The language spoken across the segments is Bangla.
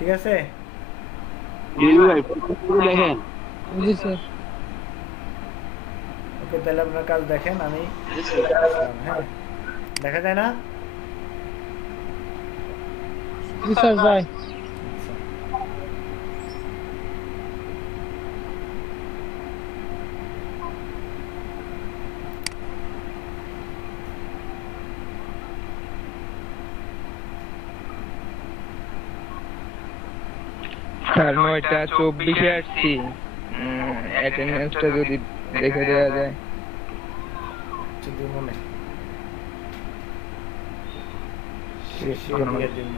ঠিক আছে? জি ভাই, দেখেন। জি স্যার। ওকে, তাহলে আপনার কাজ দেখেন, আমি আসলাম। হ্যাঁ, দেখা যায় না? জি স্যার যাই। আচ্ছা। স্যার 9টা 24-এ আসছি। অ্যাটেন্ডেন্সটা যদি দেখে দেওয়া যায়। যদি মনে ঠিক আছে, শেষে দিয়ে ধন্যবাদ। দিন।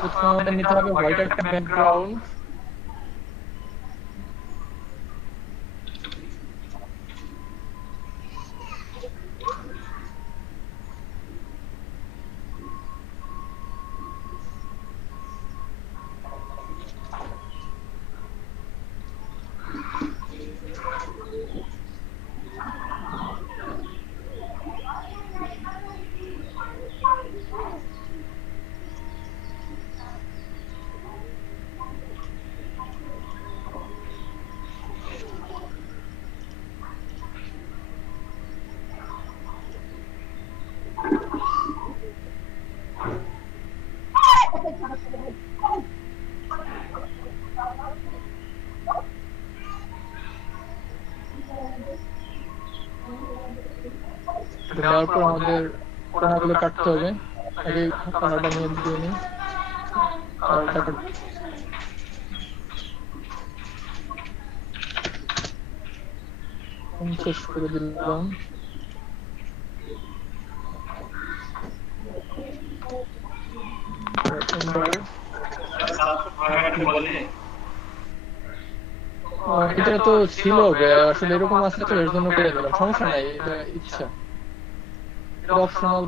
প্রথমে আমাদের নিতে হবে হোয়াইট একটা ব্যাকগ্রাউন্ড। দেওয়ার পর আমাদের কোনাগুলো কাটতে হবে। আগে কালারটা নিয়ে দিয়ে নিই। কালারটা শেষ করে দিলাম। এটা তো ছিল আসলে এরকম আছে তো এর জন্য করে দিলাম, সমস্যা নাই, এটা ইচ্ছা, এটা অপশনাল।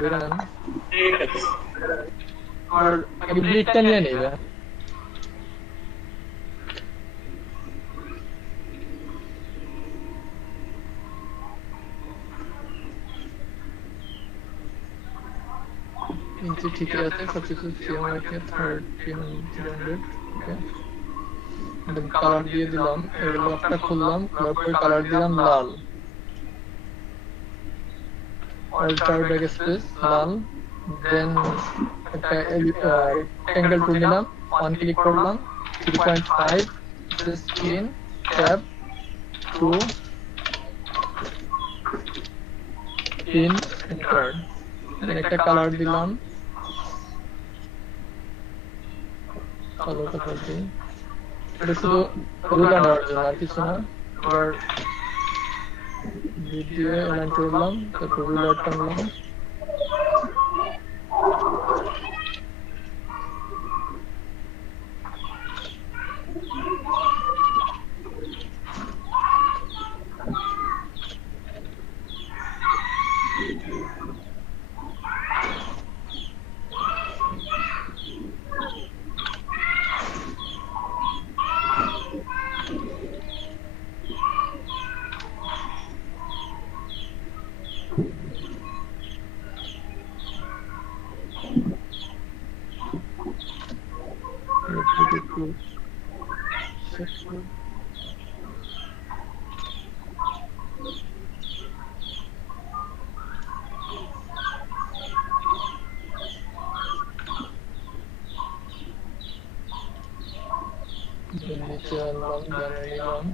বেরা নেন আর আগে ব্লিডটা নিয়ে নেবে। ইঞ্চি ঠিকই আছে, সবকিছু সেম আছে। 300 ওকে। কালার দিয়ে দিলাম, এর লকটা খুললাম, খোলার পরে কালার দিলাম লাল, অল্টার ব্যাকস্পেস লাল। দেন একটা রেক্টেঙ্গেল টুল নিলাম, ওয়ান ক্লিক করলাম, 3.5 screen tab to pin enter. Then একটা কালার দিলাম, কালো কালার দিই। এটা শুধু রুলার নেওয়ার জন্য আর কিছু না। এবার দিয়ে অ্যালাইন করলাম, তারপর রুলার টানলাম। নিলাম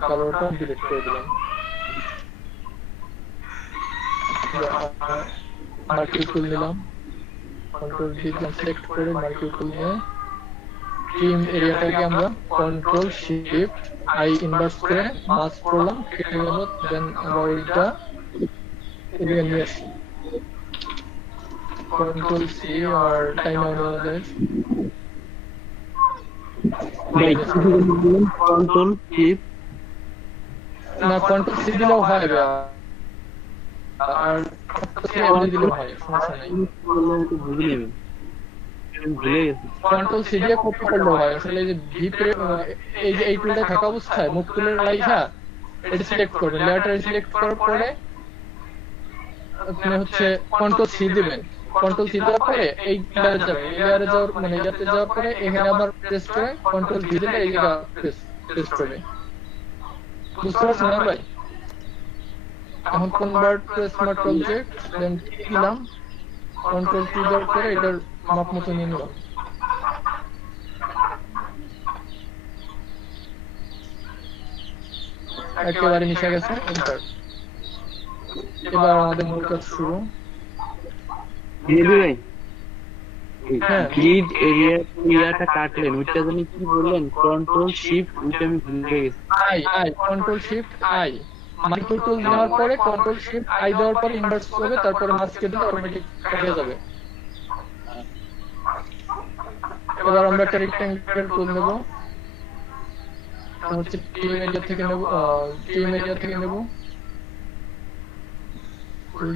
কালারটা ডিলিট করে দিলাম মার্কিউ টুল নিলাম কন্ট্রোল ডি দিয়ে সিলেক্ট করে মার্কিউ টুল নিয়ে ট্রিম এরিয়াটাকে আমরা কন্ট্রোল শিফট আই ইনভার্স করে মাস করলাম কেটে গেল দেন আমরা ওইটা এদিকে নিয়ে আসি কন্ট্রোল সি আর টাইম আমাদের কন্ট্রোল শিফট না কন্ট্রোল সি দিলেও হয় আর কন্ট্রোল সি দিলেও হয় সমস্যা নেই ভুলে গেছি কন্ট্রোল সি দিয়ে কপি করলেও হয় আসলে এই যে এই যে এই টুলটা থাকা অবস্থায় মুভ টুলের রাইখা এটা সিলেক্ট করবেন লেয়ারটা সিলেক্ট করার পরে আপনি হচ্ছে কন্ট্রোল সি দিবেন কন্ট্রোল সি দেওয়ার পরে এই লেয়ারে যাবে লেয়ারে যাওয়ার মানে এটাতে যাওয়ার পরে এখানে আবার প্রেস করে কন্ট্রোল ভি দিলে এই জায়গা প্রেস করবে বুঝতে পারছেন না ভাই এখন কনভার্ট টু স্মার্ট অবজেক্ট দেন দিলাম কন্ট্রোল টি দেওয়ার পরে এটার মাপ মতো নিয়ে নিলাম একেবারে মিশে গেছে এন্টার এবার আমাদের মূল কাজ শুরু গ্রিড এরিয়াটা কাটলেন ওইটা জানি কি বললেন কন্ট্রোল শিফট ওইটা আমি ভুলে গেছি আই কন্ট্রোল শিফট আই মার্কিউ টুল দেওয়ার পরে কন্ট্রোল শিফট আই দেওয়ার পরে ইনভার্স করবে তারপরে মাস্কে দিলে অটোমেটিক কেটে যাবে এবার আমরা একটা রেক্ট্যাঙ্গুলার টুল নেব হচ্ছে টিম এরিয়া থেকে নেব টিম এরিয়া থেকে নেব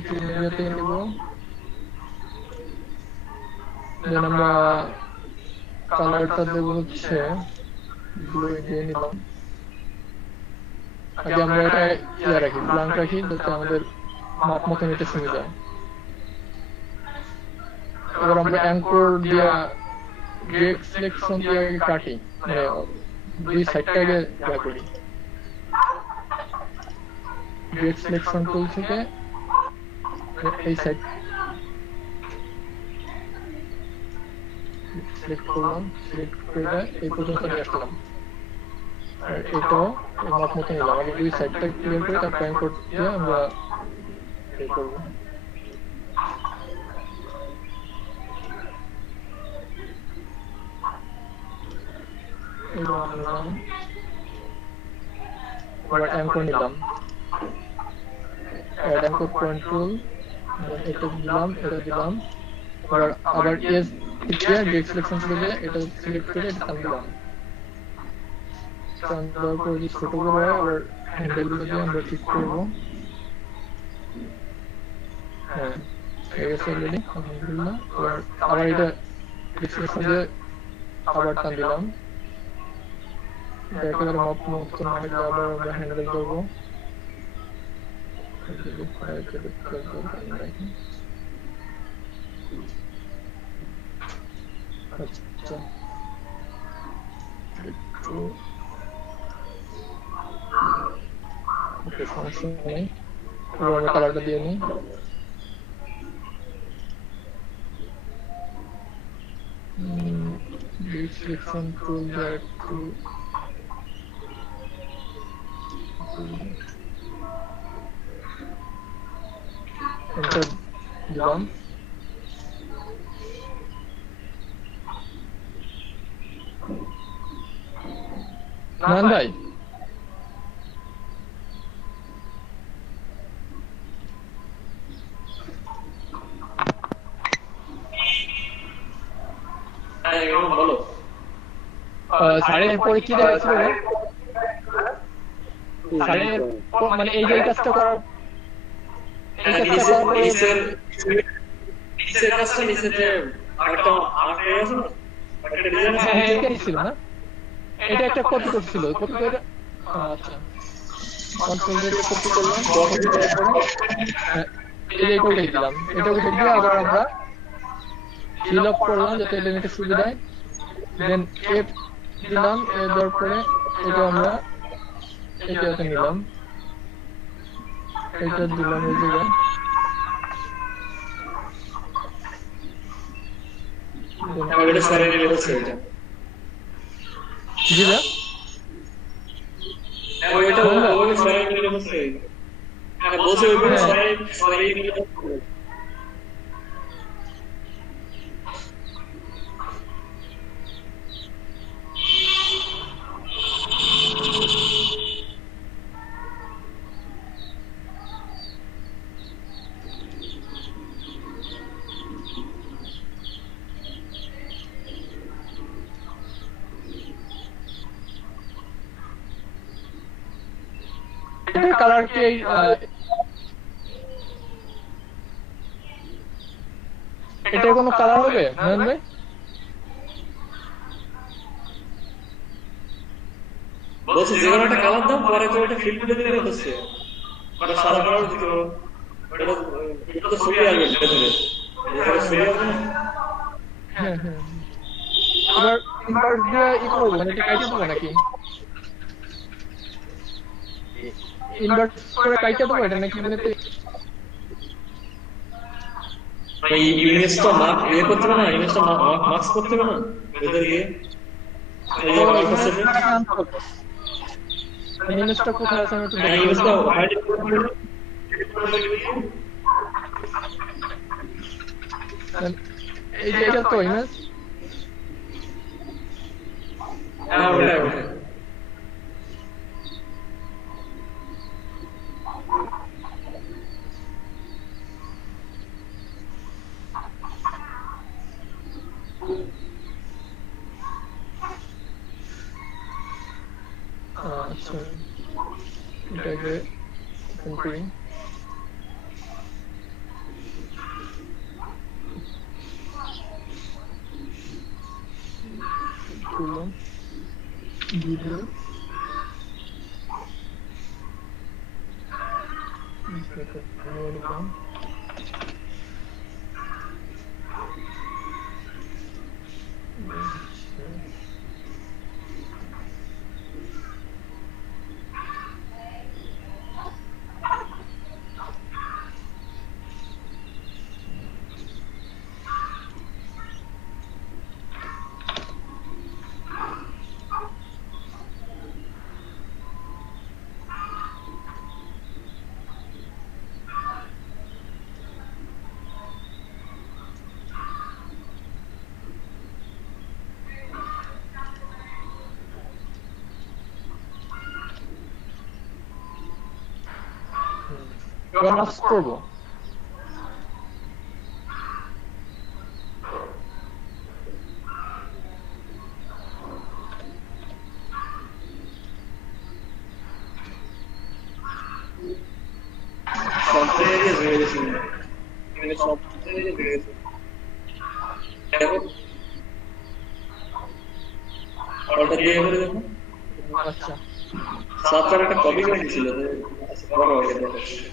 টিম এরিয়া থেকে নেব দেন আমরা কালারটা দেব হচ্ছে ব্লু দিয়ে নিলাম আগে আমরা এটা ইয়ে রাখি ব্ল্যাঙ্ক রাখি যাতে আমাদের মাপ মতো নিতে সুবিধা হয় এবার আমরা অ্যাঙ্কর দিয়ে ডিরেক্ট সিলেকশন দিয়ে আগে কাটি মানে দুই সাইডটাকে ইয়া করি ডিরেক্ট সিলেকশন টুল থেকে এই সাইড সিলেক্ট করলাম সিলেক্ট করে এই পর্যন্ত নিয়ে আসলাম আর এটাও মাপ মতো নিলাম আগে দুই সাইডটা ক্লিয়ার করে তারপর অ্যাঙ্কর দিয়ে আমরা এই করবো এবার অ্যাঙ্কর নিলাম অ্যাড অ্যাঙ্কর কন্ট্রোল এটা দিলাম এটা দিলাম আবার এস দিয়ে ডিরেক্ট সিলেকশন করে এটা সিলেক্ট করে এটা টান দিলাম টান দেওয়ার পর যে ছোট করে হয় আবার হ্যান্ডেলগুলো দিয়ে আমরা ঠিক করবো হ্যাঁ হয়ে গেছে অলরেডি আলহামদুলিল্লাহ আবার এটা ডিরেক্ট সিলেকশন দিয়ে আবার টান দিলাম একেবারে মাপ মতো না হলে আবার আমরা হ্যান্ডেল করবো আচ্ছা ওকে সমস্যা নেই এবার আমরা কালারটা দিয়ে নিই সিলেকশন টুল দিয়ে একটু এন্টার দিলাম মান ভাই বলো সাড়ের পরে কি দেখাচ্ছিল সাড়ের মানে এই যে কাজটা করার এটা একটা কপি করছিল কপি করে আচ্ছা কন্ট্রোল দিয়ে কপি করলাম এইটা উঠে দিলাম এটা উঠে দিয়ে আবার আমরা ফিল আপ করলাম যাতে এটা নিতে সুবিধা হয় দেন এফ দিলাম এ দেওয়ার পরে এটা আমরা এটাতে নিলাম এটা দিলাম এই জায়গায় এটা স্যারের নিয়ে বলছে এটা জি ভাইয়া ওইটা ওই স্যারের নিয়ে বলছে হ্যাঁ বলছে ওই স্যারের নিয়ে বলছে কালার কি এটা কোনো কালার হবে নয়ন ভাই বলছে যে কোনো একটা কালার দাও পরে তো এটা ফিল করে দিলে হচ্ছে মানে সাদা কালার দিতে এটা তো ছবি আসবে ভেতরে এটা ছবি আসবে না হ্যাঁ হ্যাঁ এবার ইনভার্স দিয়ে ই করবো মানে এটা কাইটে দেবো নাকি ইনভার্স করে কাইটে দেবো এটা নাকি মানে এই ইমেজটা মার্ক করতে হবে না ইমেজটা মার্কস করতে হবে না ভেতরে গিয়ে এই যে কল করছে ইমেজটা কোথায় আছে আমি একটু হ্যাঁ দেখি ইমেজটা হাইড করে এই যে এটা তো ইমেজ হ্যাঁ ওটা আচ্ছা এটাকে ওপেন করি খুললাম ভিডিও এবার মাস্ক করবো সফটওয়্যারে হয়ে গেছে মানে সফটওয়্যারে হয়ে গেছে দেখো ওটা দিয়ে করে দেখো আচ্ছা সফটওয়্যার একটা কপি করে দিছিল বড় হয়ে গেছে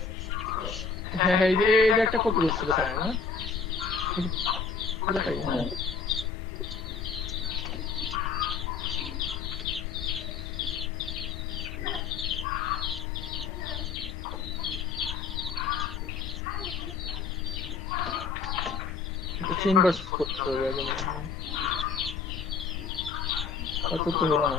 হ্যাঁ হ্যাঁ এই যে একটা কপি করছিল তাই না ওটাই হ্যাঁ ইনভার্স করতে হবে আগে অত তো হলো না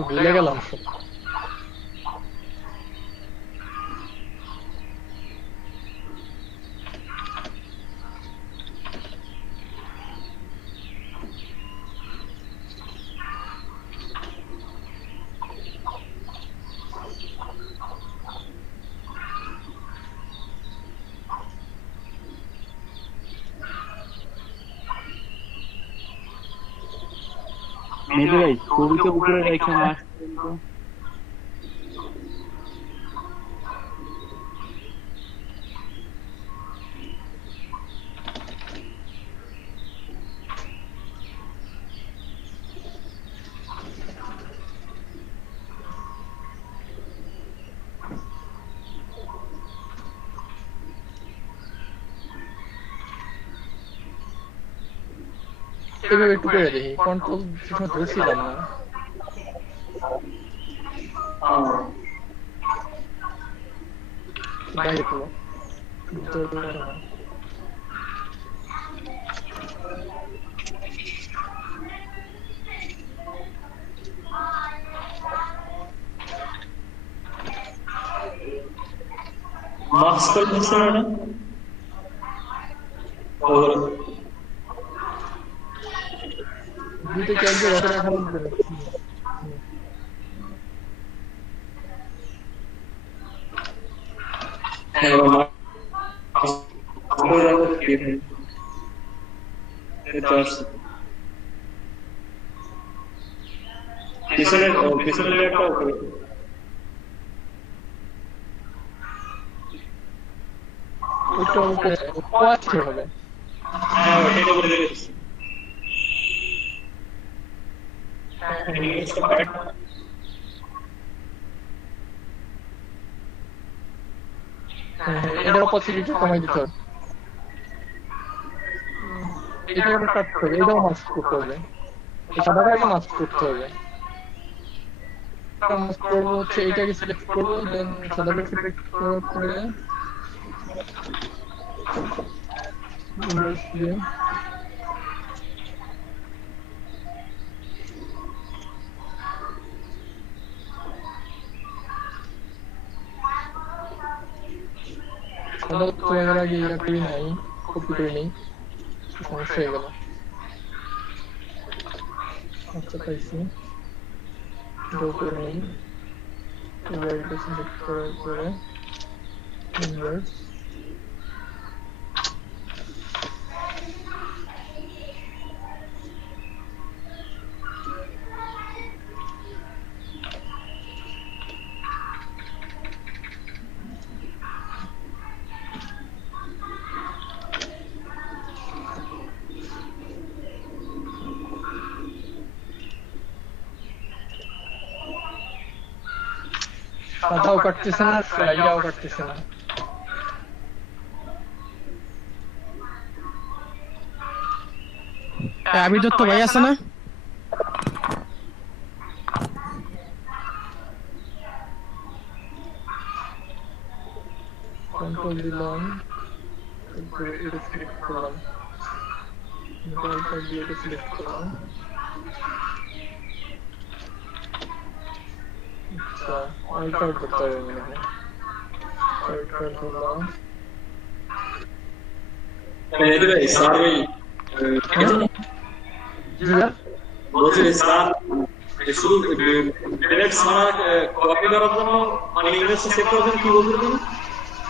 ভুলে গেলাম সব মেরে ভাই ছবিটা উপরে রেখে মাস এভাবে একটু করে দেখি, কন্ট্রোল ঠিকমতো ধরছিলাম না। বাইরে তো মাস্ক করে দিচ্ছে না এটা? দুটো ক্যালকে রকে রাখা লাগবে। হ্যাঁ পিছনের লেয়ারটা উপরে। ওইটা উপরে পাঁচটা হবে। হ্যাঁ ওইটা করে দিয়েছি। এটার অপরচুনিটি কমাই দিতে হবে। এটাও কাটতে হবে, এটাও মাস্ক করতে হবে, এই সাদাটাকে মাস্ক করতে হবে। মাস্ক করবো হচ্ছে এইটাকে সিলেক্ট করবো, দেন সাদাটা সিলেক্ট করে তোমার আগে ইয়া করি নাই, কপি করে নেই, সমস্যা হয়ে গেল। আচ্ছা পাইছি, ড্র করে নেই। এবার এটা সিলেক্ট করার পরে ইনভার্স সাদাও কাটতেছে না, ইয়াও কাটতেছে না। আবির দত্ত ভাই আছে না? কন্ট্রোল দিলাম, তারপরে এটা সিলেক্ট করলাম, কন্ট্রোল দিয়ে এটা সিলেক্ট করলাম। আচ্ছা অল্টার করতে হবে মনে হয়, অল্টার করলাম। বলছি স্যার শুধু ডিরেক্ট ছাড়া কপি করার জন্য মানে ইমেজটা সেভ করার জন্য কি বলছিলেন?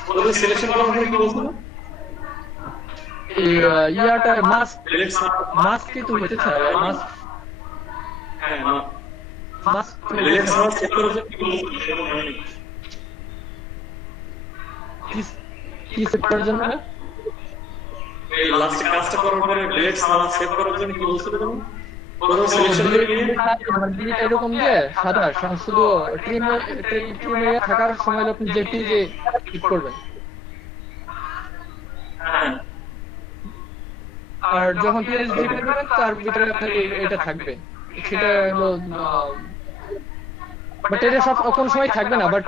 ওদের সিলেকশন করার জন্য কি বলছিলেন? ইয়াটা মাস্ক, মাস্ক কি তুমি হতে চাও? মাস্ক, হ্যাঁ মাস্ক ডিরেক্ট ছাড়া সেভ করার জন্য কি বলছিলেন? কি সেভ করার জন্য? এই লাস্ট কাজটা করার পরে ডিরেক্ট ছাড়া সেভ করার জন্য কি বলছিলেন? ওদের সিলেকশন করে নিয়ে এরকম দিয়ে সাদা শুধু ট্রিমে থাকার সময় আপনি যেটি যে ক্লিক করবেন, আর যখন পিএইচডি করবেন তার ভিতরে আপনার এটা থাকবে, সেটা হলো বাট এটা সব কোন সময় থাকবে না, বাট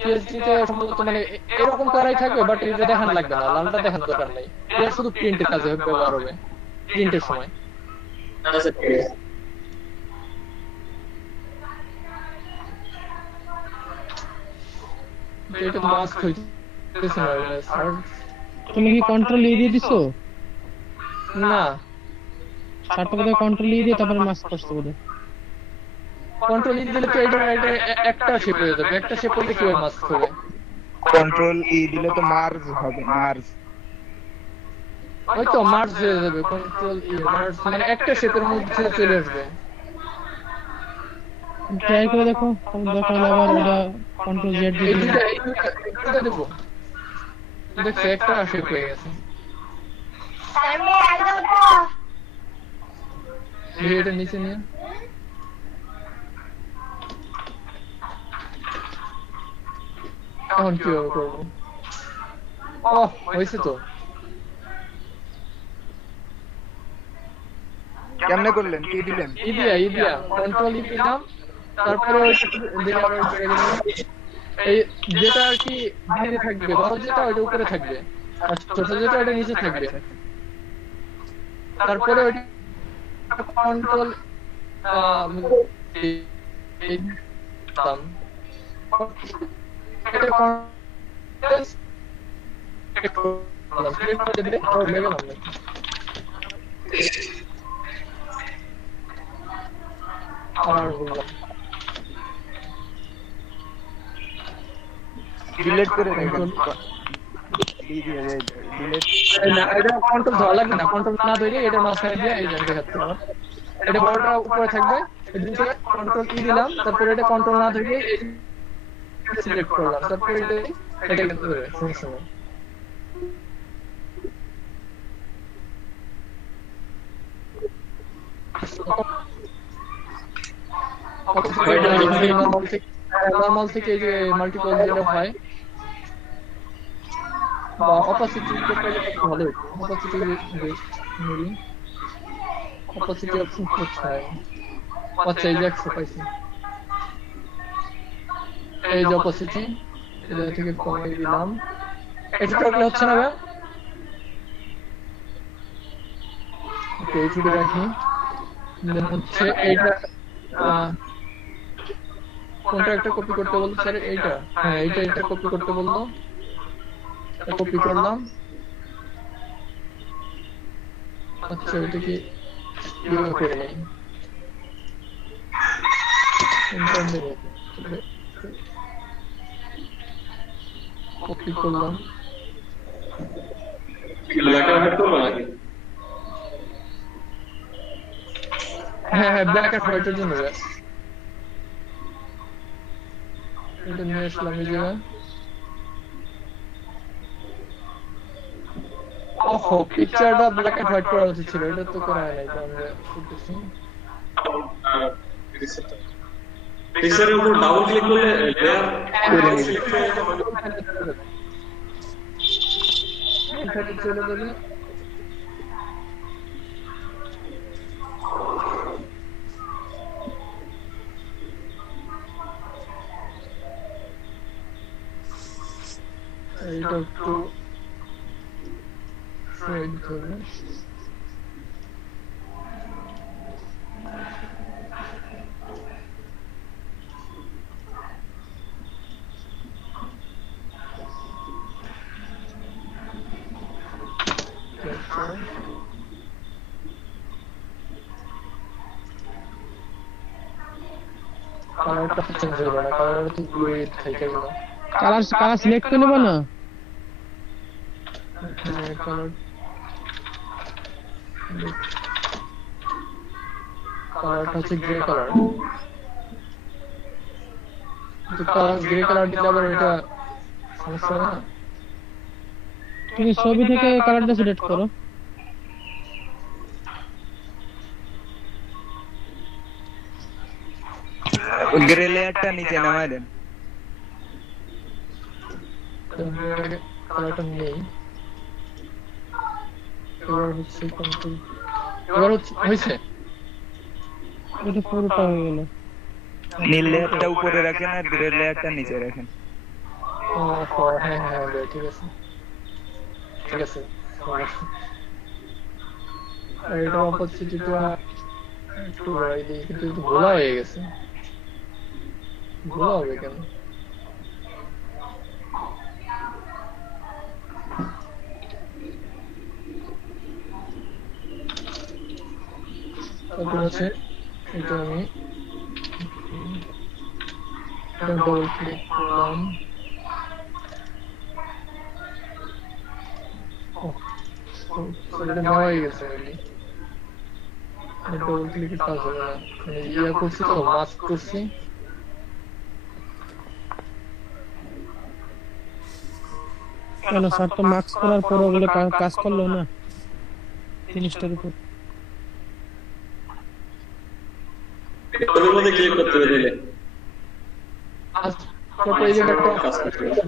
পিএইচডি তে সম্ভবত মানে এরকম করাই থাকবে, বাট এটা দেখান লাগবে না, লালটা দেখার দরকার নেই, এটা শুধু প্রিন্টের কাজে ব্যবহার হবে, প্রিন্টের সময়। আচ্ছা ঠিক আছে। এটা মাস্ক হইতেছে না স্যার। তুমি কি কন্ট্রোল ই দিয়ে দিছো? না, শার্টটা বোধহয় কন্ট্রোল ই দিয়ে তারপরে মাস্ক করতে বোধহয়। কন্ট্রোল ই দিলে তো এটা একটা শেপ হয়ে যাবে, একটা শেপ হলে কিভাবে মাস্ক হবে? কন্ট্রোল ই দিলে তো মার্জ হবে, মার্জ। ওই তো মার্জ হয়ে যাবে, কন্ট্রোল ই মার্জ মানে একটা শেপের মধ্যে চলে আসবে। ট্রাই করে দেখো, দরকার হলে আবার ওটা কন্ট্রোল জেড দিয়ে দিও। এটা দেবো, দেখছো একটা শেপ হয়ে গেছে। এটা নিচে নিয়ে এখন কিভাবে করবো? ও হয়েছে তো। কেমনে করলেন, কি দিলেন? ইদিয়া কন্ট্রোল দিলাম, তারপরে এই যেটা আর কি বাইরে থাকবে, বড় যেটা ওইটা উপরে থাকবে আর ছোট যেটা ওইটা নিচে থাকবে। তারপরে ওইটা কন্ট্রোল ডিলিট করে দেখুন। এটা কন্ট্রোল ধরা লাগবে না, কন্ট্রোল না ধরে এটা মাঝখানে দিয়ে এই যে দেখাচ্ছে আমার এটা বড়টা উপরে থাকবে, এই দুটো কন্ট্রোল কি দিলাম, তারপরে এটা কন্ট্রোল না ধরে সিলেক্ট করলাম, তারপরে এটা কিন্তু সমস্যা নেই। নরমাল থেকে এই যে মাল্টিপল যেটা হয় বা অপাসিটি ভালো, অপাসিটি অপাসিটি অপশন কোথায়? আচ্ছা এই যে 100 পাইছি, এই যে অপাসিটি এটা থেকে কমিয়ে দিলাম, এটা টোটাল হচ্ছে না ভাই, ওকে এইটুকু রাখি। দেন হচ্ছে এইটা কোনটা একটা কপি করতে বলতো স্যার? এইটা, হ্যাঁ এইটা কপি করতে বললো, কপি করলাম। আচ্ছা এটা কি ইউজ করে নেই, কপি করলাম, ব্ল্যাক এন্ড হোয়াইট করবো নাকি? হ্যাঁ ব্ল্যাক এন্ড হোয়াইটের জন্য এটা নিয়ে আসলাম এই জায়গায়। ওহো পিকচারটা ব্ল্যাক এন্ড হোয়াইট করা উচিত ছিল, এটা তো করা হয় নাই, তো আমরা করতেছি। টেক্সচারের উপর ডাবল ক্লিক করলে লেয়ার সিলেক্ট হয়ে যাবে। এখানে চলে যাবে, এইটা একটু সরিয়ে দিতে হবে। কালারটা চেঞ্জ হবে না, কালারটা তো গ্রে থেকে গেল। কালার সিলেক্ট করে নেব না? কালারটা হচ্ছে গ্রে কালার, গ্রে কালার দিলে আবার এটা সমস্যা হবে না? তুমি ছবি থেকে কালারটা সিলেক্ট করো। গ্রে লেয়ারটা নিচে নামায় দেন। কালারটা নেই, এবার হচ্ছে কন্ট্রোল, এবার হয়েছে, এটা পুরোটা হয়ে গেল। নীল লেয়ারটা উপরে রাখেন আর গ্রে লেয়ারটা নিচে রাখেন। হ্যাঁ ঠিক আছে ঠিক আছে। এটা অপরচুনিটিটা একটু বাড়াই দিই, কিন্তু একটু ঘোলা হয়ে গেছে, ঘোলা হবে কেন? তারপর হচ্ছে এটা আমি ডবল ক্লিক করলাম, এটা নেওয়া হয়ে গেছে, ডবল ক্লিকের কাজ হবে না, ইয়া করছি তো মাস্ক করছি। কেন স্যার তো মাস্ক করার পর ওগুলো কাজ করলো না জিনিসটার উপর? ওর মধ্যে ক্লিক করতে হবে দিলে তারপর এই জায়গাটা কাজ করতে হবে।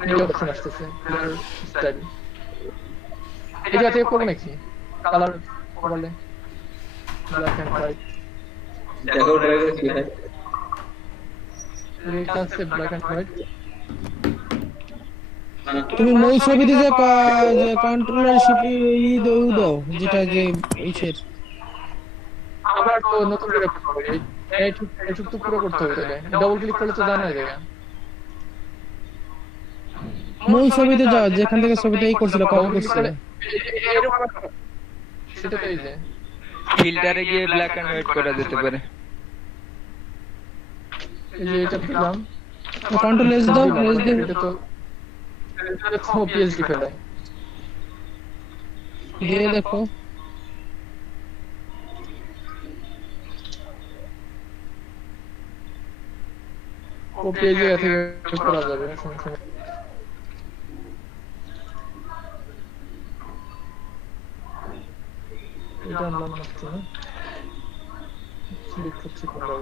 নিয়ে অপশন আসতেছে স্টাইল এই জায়গা থেকে করবো নাকি কালার বলে ব্ল্যাক এন্ড হোয়াইট দেখো ড্রাইভার কি হয় এই কাছে ব্ল্যাক এন্ড হোয়াইট তুমি মই ছবিতে যে কন্ট্রোলার শিপ ই দাও যেটা যে এইসের আবার তো নতুন করে করতে হবে এইটুক তো পুরো করতে হবে তাহলে ডাবল ক্লিক করলে তো জানা যায় মই ছবিতে যাও যেখান থেকে ছবিটাই করছিল কপি করছিল সেটা পেয়ে যায় ফিল্টারে গিয়ে ব্ল্যাক এন্ড হোয়াইট করা যেতে পারে এই যে এটা দিলাম কন্ট্রোল এস দাও এস দে এটা তো পিএসডি ফেলে দিয়ে দেখো ও পেজে থেকে করা যাবে সমস্যা নেই এটা আমরা মাত্র সিলেক্ট করছি কোনটা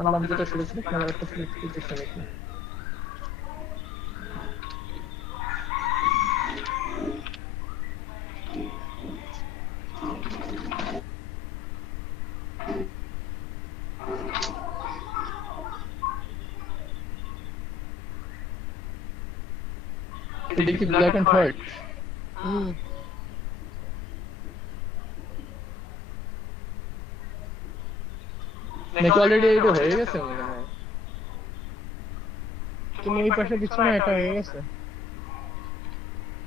আমরা যেটা সিলেক্ট করি আমরা একটা সিলেক্ট করতে নাকি এটা কি ব্ল্যাক এন্ড হোয়াইট নাকি অলরেডি এটা হয়ে গেছে মনে হয় তুমি এই পাশে দিচ্ছ না এটা হয়ে গেছে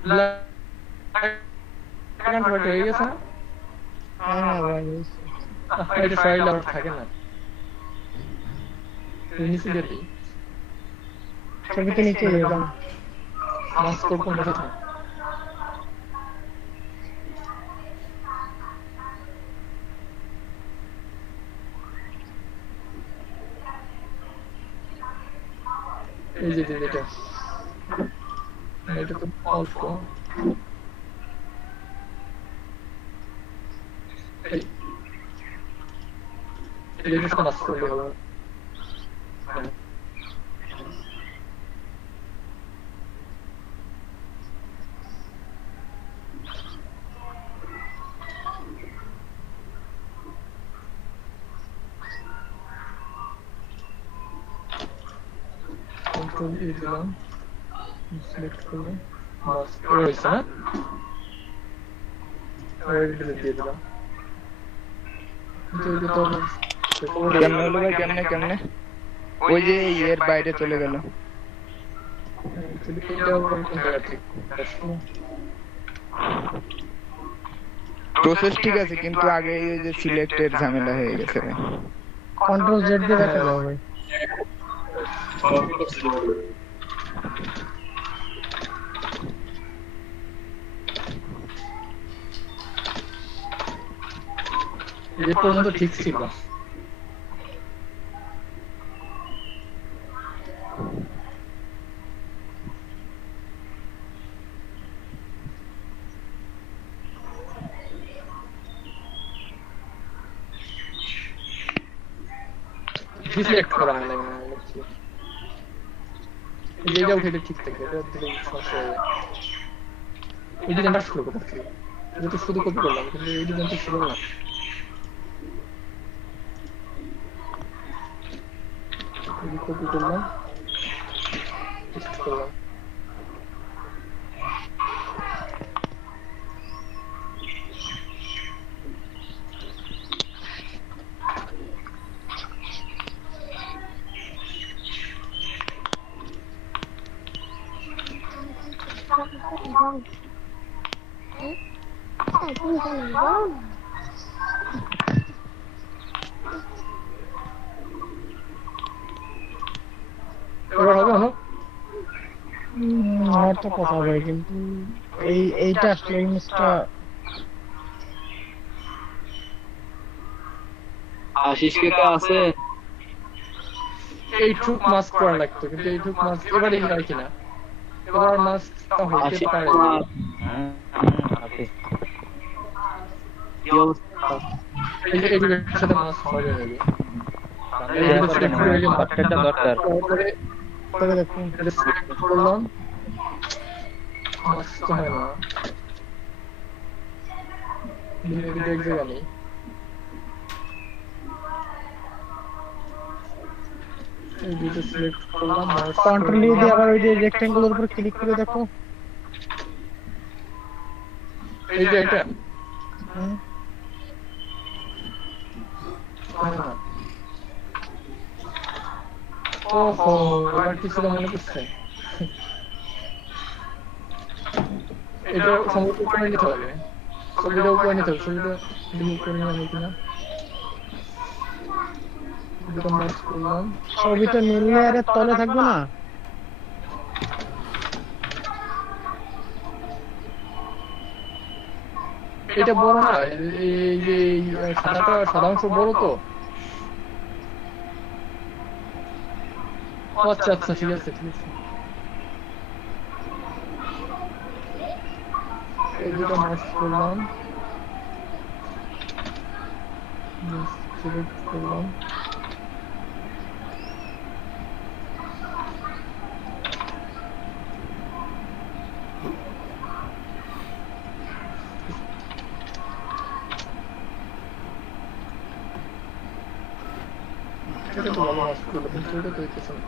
ব্ল্যাক এন্ড হোয়াইট হয়ে গেছে না হ্যাঁ ভাই এটা ফাইল আর থাকে না নিচে দিয়ে দিই ছবিতে নিচে দিয়ে দাও মাস্ক কোড কোনটা থাকে এই যে এটা এটা তো অল্প এটা তো মাস্ক করলে হবে control A দিলাম সিলেক্ট করব মাস্ক রয়েছে না অলরেডি দিয়ে দিলাম কিন্তু তো কেমনে হলো ভাই কেমনে ওই যে এর বাইরে চলে গেল প্রসেস ঠিক আছে কিন্তু আগে এই যে সিলেক্টের ঝামেলা হয়ে গেছে ভাই কন্ট্রোল জেড দিয়ে রাখা দাও ভাই ये पर्যন্ত ঠিক ছিল সিলেক্ট করা হয় না এইটা উঠে ঠিক থাকে এটা দিলে সমস্যা হবে এই ডিজাইনটা শুরু করতে এটা তো শুধু কপি করলাম কিন্তু এই ডিজাইনটা শুরু না কপি করলাম পেস্ট করলাম এবার হবে না একটা কথা ভাই কিন্তু এইটা আসলে ইমেজটা আশিসকে তো আছে এইটুক মাস্ক করা লাগতো কিন্তু এইটুক মাস্ক এবারে হয় কিনা এবার মাস্কটা হইতে পারে কি অবস্থা এই যে এগুলোর সাথে মাছ হবে নাকি এই হ্যাঁ, যে সিলেক্ট করে গেলাম বাচ্চাটা দরকার। তারপরে তবে দেখুন এটা সিলেক্ট করলাম মাছ তো হয় না এক জায়গা নেই এই দুটো সিলেক্ট করলাম মাছ কন্ট্রোল দিয়ে আবার ওই যে রেক্টেঙ্গুলার উপর ক্লিক করে দেখো। এই যে এটা হুম, হয় না ওহো এবার কিছু তো মনে করছে এটা সম্ভবত করে নিতে হবে ছবিটাও করে নিতে হবে ছবিটা ডিলিট করে নিলাম কিনা দুটো মার্চ করলাম ছবিটা নীল লেয়ারের তলে থাকবে না? এটা বড় না এই যে সাদা অংশ বড় তো আচ্ছা আচ্ছা ঠিক আছে এই দুটো মার্চ করলাম সিলেক্ট করলাম এটা তো ভালো মার্চ করলাম কিন্তু এটা তো হইতেছে না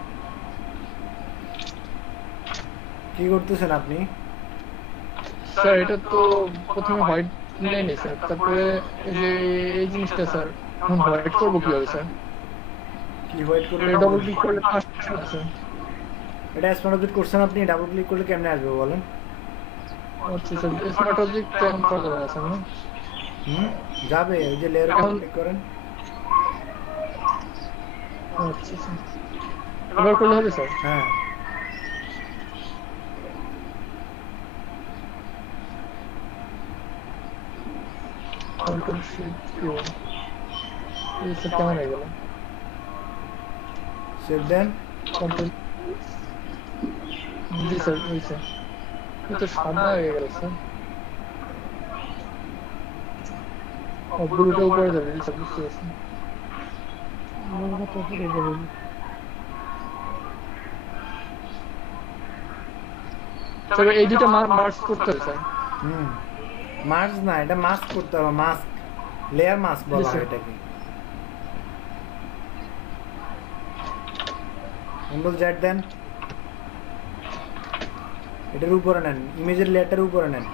কি করতেছেন আপনি? স্যার এটা তো প্রথমে হোয়াইট নেই স্যার তারপরে এই যে এই জিনিসটা স্যার এখন হোয়াইট করবো কিভাবে স্যার কি হোয়াইট করবেন? ডবল ক্লিক করলে ফার্স্ট আছে এটা স্মার্ট অবজেক্ট করছেন আপনি, ডাবল ক্লিক করলে কেমনে আসবে বলেন? আচ্ছা স্যার স্মার্ট অবজেক্ট এখন করা আছে না যাবে, ওই যে লেয়ার এখন- ক্লিক করেন। আচ্ছা স্যার এবার করলে হবে স্যার হ্যাঁ, কন্ট্রোল শিফট কিউ এই স্যার কেমন হয়ে গেল সেভ দেন। কন্ট্রোল জি স্যার এই স্যার এটা তো সাদা হয়ে গেল স্যার ব্লুটা উপরে যাবে স্যার বুঝতে পারছি মনে তো উপরে যাবে। স্যার এই দুটো মার্চ করতে হবে স্যার মার্জ না, এটা মাস্ক করতে হবে, মাস্ক, লেয়ার মাস্ক বলা Yes, sir. হয় এটাকে। কন্ট্রোল জেড দেন, এটার উপরে নেন, ইমেজের লেয়ারটার উপরে নেন,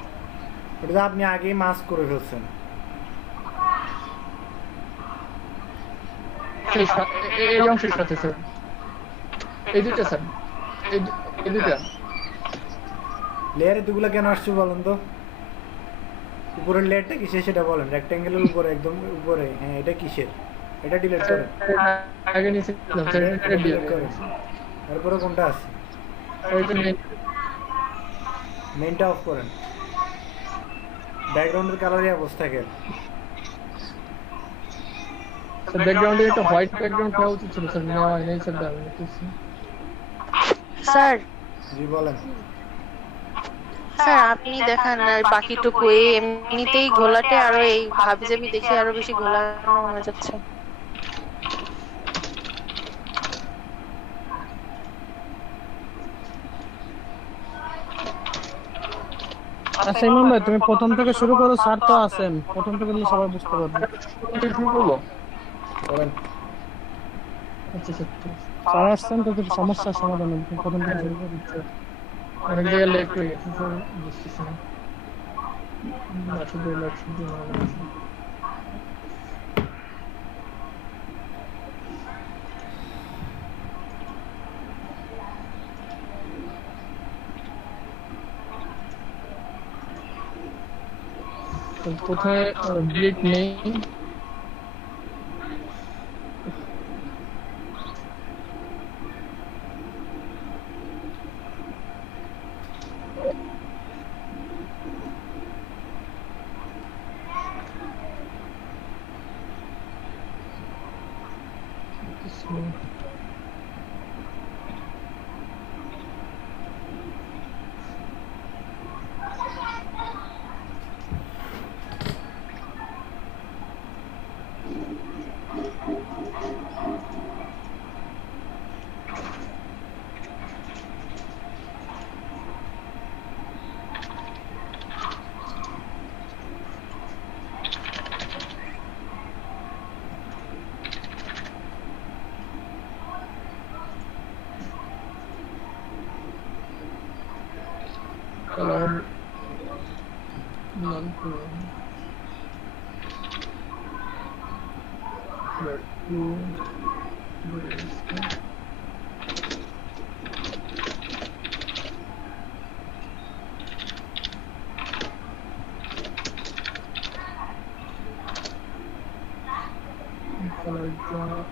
ওটা আপনি আগেই মাস্ক করে ফেলছেন। এই অংশের সাথে স্যার এই দুটো স্যার এই দুটো লেয়ারে দুগুলো কেন আসছে বলেন তো? উপরের লেয়ারটা কিসের সেটা বলেন, রেক্ট্যাঙ্গেলের উপরে একদম উপরে। হ্যাঁ, এটা কিসের? এটা ডিলিট করেন, আগে নিচে স্যার এটা ডিলিট ডিলিট করেন। তারপরে কোনটা আছে? করেন মেইনটা অফ করেন, ব্যাকগ্রাউন্ডের কালারই অবস্থা কেন? স্যার ব্যাকগ্রাউন্ডে একটা হোয়াইট ব্যাকগ্রাউন্ড নেওয়া উচিত ছিল স্যার নেওয়া হয়নি স্যার দাঁড়ানো নিতেছি স্যার জি বলেন। স্যার আপনি দেখান আর বাকিটুকু এই এমনিতেই ঘোলাটে আরো এই ভাবিজাবি দেখে আরো বেশি ঘোলানো হয়ে যাচ্ছে। আচ্ছা ইমাম ভাই তুমি প্রথম থেকে শুরু করো, স্যার তো আছেন, প্রথম থেকে নিয়ে সবাই বুঝতে পারবে। শুরু করবো বলেন। আচ্ছা স্যার স্যার আসছেন তো তোর সমস্যার সমাধান হবে, তুমি প্রথম থেকে শুরু করো। অনেক জায়গায় লেট হয়ে গেছে স্যার বুঝতেছি না শুধু প্রথমে ডিলিট নেই color non blue color dark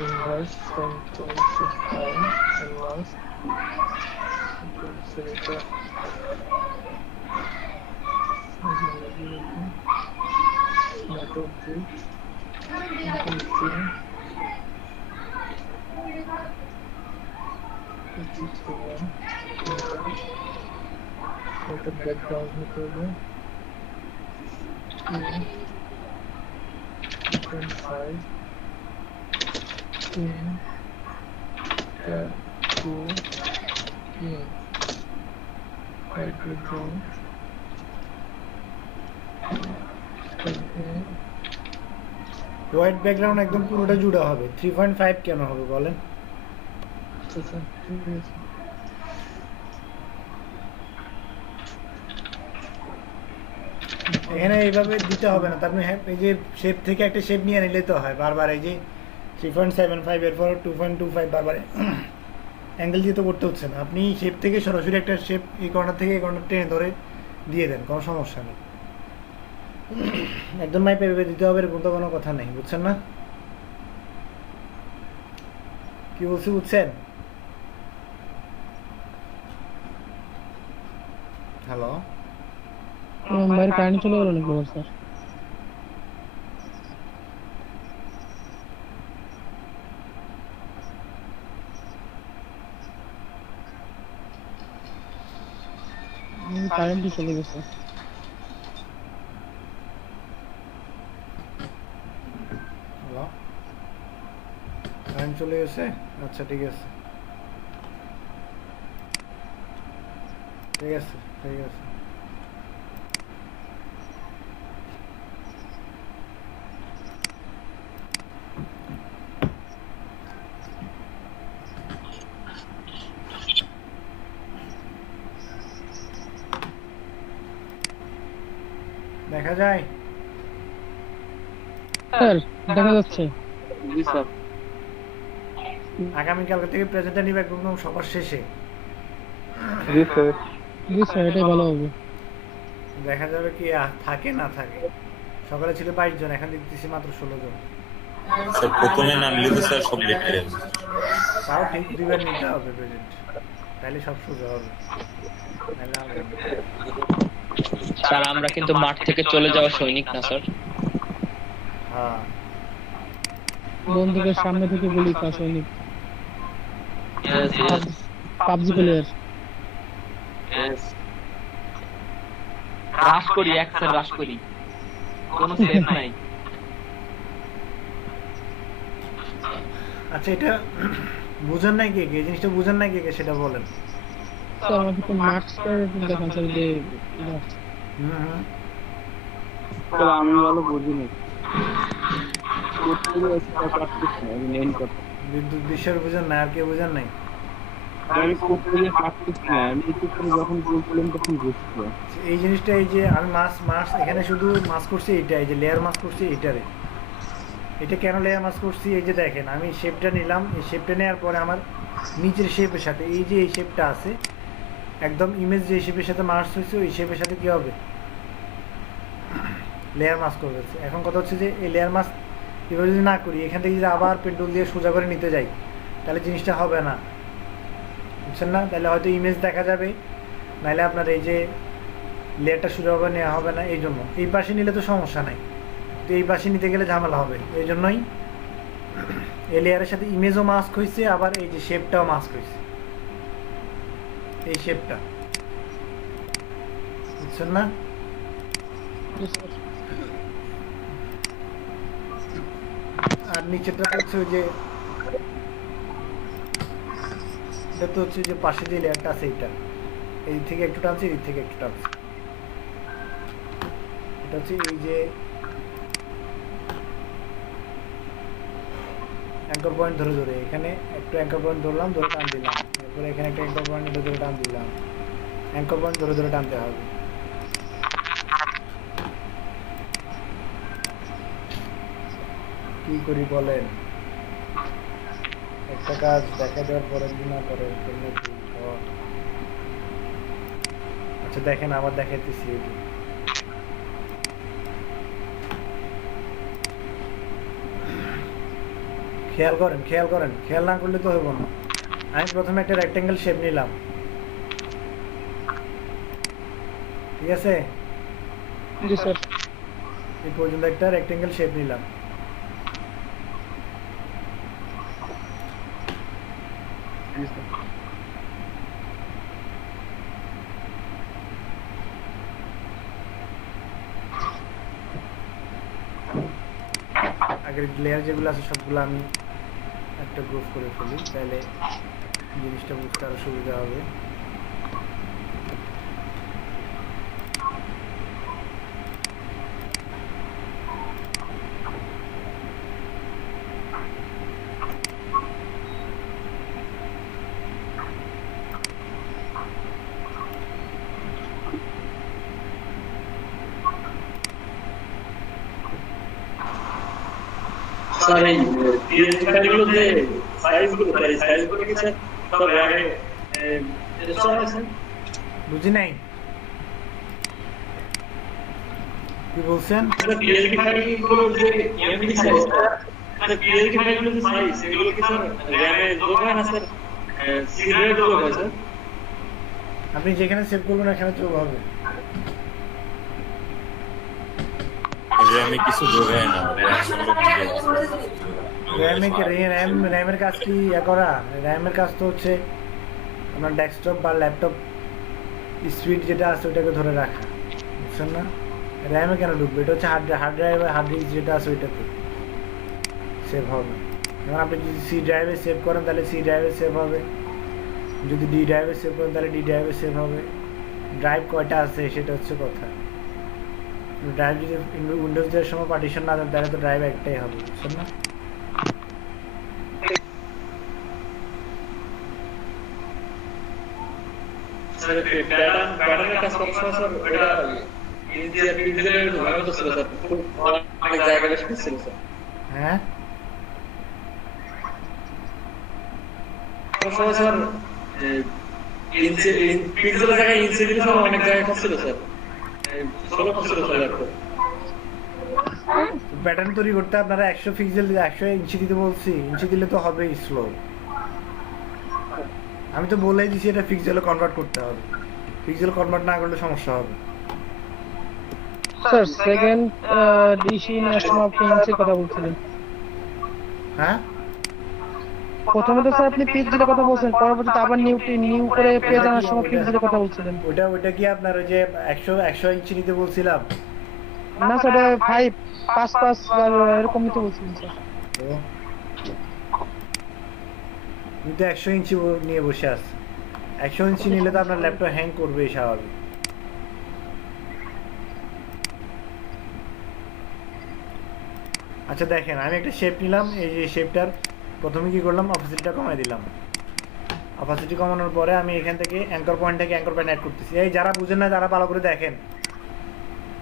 inverse frontal shift line inverse center metal bridge background here 2.5 in the 2 in white background white background একদম পুরোটা জুড়ে হবে 3.5 কেন হবে বলেন এখানে এইভাবে দিতে হবে না তার মানে এই যে শেপ থেকে একটা শেপ নিয়ে নিলে তো হয় বারবার এই যে 3.75 এরপর 2.25 বারবার অ্যাঙ্গেল দিয়ে তো করতে হচ্ছে না আপনি শেপ থেকে সরাসরি একটা শেপ এই কর্নার থেকে এই কর্নার টেনে ধরে দিয়ে দেন কোনো সমস্যা নেই একদম মাইপে ভেবে দিতে হবে এরকম তো কোনো কথা নেই বুঝছেন না কি বলছি বুঝছেন হ্যালো বাইরে কারেন্ট চলে গেল নাকি স্যার কারেন্টই চলে গেছে হ্যালো কারেন্ট চলে গেছে আচ্ছা ঠিক আছে ঠিক আছে ঠিক আছে দেখা যায় স্যার দেখা যাচ্ছে জি স্যার আগামীকাল থেকে প্রেজেন্টেটিভ একদম সবার শেষে জি স্যার জি স্যার এটাই ভালো হবে দেখা যাবে কি থাকে না থাকে সকালে ছিল 22 জন এখন দেখতেছি মাত্র 16 জন স্যার প্রথমে নাম লিখে স্যার সব লিখতে হবে তাও ঠিক দুইবার নিতে হবে প্রেজেন্ট তাহলে সব সোজা হবে নাহলে হবে না। স্যার আমরা কিন্তু মাঠ থেকে চলে যাওয়া সৈনিক না স্যার হ্যাঁ বন্দুকের সামনে থেকে গুলি খাওয়া সৈনিক পাবজি প্লেয়ার রাশ করি এক স্যার রাশ করি কোনো সেফ নাই আচ্ছা এটা বুঝেন নাই কে এই জিনিসটা বুঝেন নাই কে সেটা বলেন স্যার আমাকে তো মার্কস করে দেখান স্যার যে হুম আমি ভালো বুঝিনি বিদ্যুৎ বিশ্বের বুঝেন না আর কে বুঝেন নাই আমি যখন বলছিলাম তখন বুঝছিলাম এই জিনিসটা এই যে আমি মাস এখানে শুধু মাস করছি এটা এই যে লেয়ার মাস করছি এটারে এটা কেন লেয়ার মাস্ক করছি, এই যে দেখেন আমি শেপটা নিলাম, এই শেপটা নেওয়ার পরে আমার নিচের শেপের সাথে এই যে এই শেপটা আছে একদম ইমেজ যে শেপের সাথে মার্চ হয়েছে ওই শেপের সাথে কী হবে, লেয়ার মাস্ক করে ফেলছে। এখন কথা হচ্ছে যে এই লেয়ার মাস্ক এভাবে যদি না করি, এখান থেকে যদি আবার পেন্টুল দিয়ে সোজা করে নিতে যাই তাহলে জিনিসটা হবে না, বুঝছেন না? তাহলে হয়তো ইমেজ দেখা যাবে, নাহলে আপনার এই যে লেয়ারটা সোজাভাবে নেওয়া হবে না। এই জন্য এই পাশে নিলে তো সমস্যা নাই, তো এই পাশে নিতে গেলে ঝামেলা হবে। এই জন্যই এই লেয়ারের সাথে ইমেজও মাস্ক হয়েছে, আবার এই যে শেপটাও মাস্ক হয়েছে, এই শেপটা, বুঝছেন না? আর নিচেরটা হচ্ছে ওই যে এটা তো হচ্ছে যে পাশে যে লেয়ারটা আছে এইটা, এই থেকে একটু টানছি, এই থেকে একটু টানছি, এটা হচ্ছে এই যে অ্যাঙ্কর পয়েন্ট ধরে ধরে এখানে একটু অ্যাঙ্কর পয়েন্ট ধরলাম, ধরে টান দিলাম, তারপরে এখানে একটা অ্যাঙ্কর পয়েন্ট ধরে ধরে টান দিলাম, অ্যাঙ্কর পয়েন্ট ধরে ধরে টানতে হবে। কি করি বলেন? একটা কাজ দেখা দেওয়ার পরে না করে আচ্ছা দেখেন আবার দেখাইতেছি, এই যে খেয়াল করেন খেয়াল করেন, খেয়াল না করলে তো হইব না। আমি প্রথমে একটা রেক্টেঙ্গেল শেপ নিলাম, ঠিক আছে? জি স্যার। এই পর্যন্ত একটা রেক্টেঙ্গেল শেপ নিলাম, আগের লেয়ার যেগুলো আছে সবগুলো আমি একটা গ্রুপ করে ফেলি, তাহলে জিনিসটা বুঝতে আরো সুবিধা হবে। স্যার এই পিএনজি ফাইলগুলো যে সাইজগুলো তাই সাইজগুলো কি স্যার সব র্যামে ইনস্টল আছে? বুঝি নাই কি বলছেন? পিএনজি ফাইলগুলো যে এমবি সাইজ, মানে পিএনজি ফাইলগুলো যে সাইজ সেগুলো কি স্যার র্যামে যোগ হয় না স্যার? সিরিয়াল যোগ হয় স্যার? আপনি যেখানে সেভ করবেন এখানে চলে হবে। র্যামে কিছু যোগায় না, র্যামের কাজ কি করা? র্যামের কাজ তো হচ্ছে আপনার ডেস্কটপ বা ল্যাপটপ স্পিড যেটা আছে ওটাকে ধরে রাখা, বুঝছেন না? র্যামে কেন ঢুকবে? এটা হচ্ছে হার্ড ড্রাইভ, হার্ড ডিস্ক যেটা আছে ওইটাতে সেভ হবে। এখন আপনি যদি সি ড্রাইভে সেভ করেন তাহলে সি ড্রাইভে সেভ হবে, যদি ডি ড্রাইভে সেভ করেন তাহলে ডি ড্রাইভে সেভ হবে। ড্রাইভ কয়টা আছে সেটা হচ্ছে কথা। ড্রাইভ যদি উইন্ডোজ দেওয়ার সময় পার্টিশন না দেন তাহলে তো ড্রাইভ একটাই হবে, বুঝছেন না? স্যার প্যাটার্নের কাজ করতে স্যার এটা ইঞ্চি আর পিক্সেলের ভাবে তো ছিল স্যার, খুব অনেক জায়গায় বেশি ছিল স্যার। হ্যাঁ সময় স্যার ইঞ্চি পিক্সেলের জায়গায় ইঞ্চি দিলে স্যার অনেক জায়গায় ছিল স্যার, ষোলো ছিল স্যার। প্যাটার্ন তৈরি করতে আপনারা 100 পিক্সেল 100 ইঞ্চি দিতে বলছি, ইঞ্চি দিলে তো হবেই স্লো। আমি তো বলেই দিছি এটা পিক্সেলে কনভার্ট করতে হবে, পিক্সেল কনভার্ট না করলে সমস্যা হবে। স্যার সেকেন্ড ডিসি নেওয়ার সময় আপনি ইঞ্চির কথা বলছিলেন। হ্যাঁ প্রথমে তো স্যার আপনি পিক্সেলের কথা বলছেন, পরবর্তীতে আবার নিউ করে পেজ আনার সময় পিক্সেলের কথা বলছিলেন। ওইটা কি আপনার ওই যে 100 ইঞ্চি নিতে বলছিলাম? না স্যার 5 এরকম নিতে বলছিলেন স্যার। আমি তো 100 ইঞ্চি নিয়ে বসে আছি। 100 ইঞ্চি নিলে তো আপনার ল্যাপটপ হ্যাং করবে স্বাভাবিক। আচ্ছা দেখেন আমি একটা শেপ নিলাম, এই যে শেপটার প্রথমে কি করলাম, অপাসিটিটা কমাই দিলাম। অপাসিটি কমানোর পরে আমি এখান থেকে অ্যাঙ্কর পয়েন্ট অ্যাড করতেছি। এই যারা বুঝেন না তারা ভালো করে দেখেন,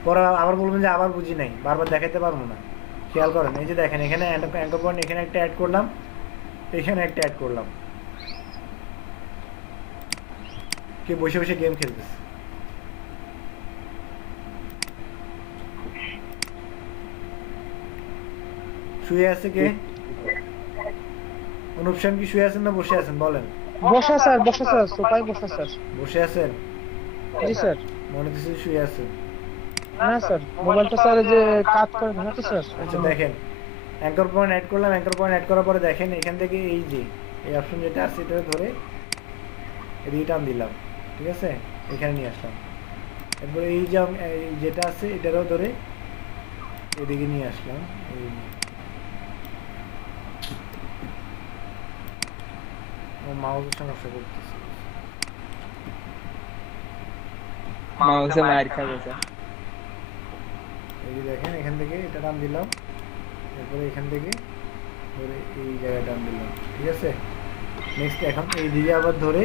পরে আবার বলবেন যে আবার বুঝি নাই, বারবার দেখাতে পারবো না। খেয়াল করেন, এই যে দেখেন এখানে অ্যাঙ্কর পয়েন্ট এখানে একটা অ্যাড করলাম, এখানে একটা অ্যাড করলাম। কে বসে বসে গেম খেলতেছে? শুয়ে আছে কে? অনুপ সেন কি শুয়ে আছেন না বসে আছেন বলেন? বসা স্যার, সোফায় বসা স্যার। বসে আছেন? জি স্যার। মনে হচ্ছে শুয়ে আছেন। না স্যার, মোবাইলটা স্যার যে কাজ করে না তো স্যার। আচ্ছা দেখেন, অ্যাঙ্কর পয়েন্ট অ্যাড করলাম, অ্যাঙ্কর পয়েন্ট অ্যাড করার পরে দেখেন এখান থেকে এই যে এই অপশন যেটা আছে এটা ধরে এদিকে টান দিলাম, ঠিক আছে, এখানে নিয়ে আসলাম। এরপরে এই যে যেটা আছে এটারও ধরে এদিকে নিয়ে আসলাম। এই মাউসের সমস্যা করতেছে। মাউসে মার খাবে স্যার। এই যে দেখেন এখান থেকে এটা টান দিলাম, এরপরে এখান থেকে ধরে এই জায়গায় টান দিলাম, ঠিক আছে। নেক্সট এখন এই দিকে আবার ধরে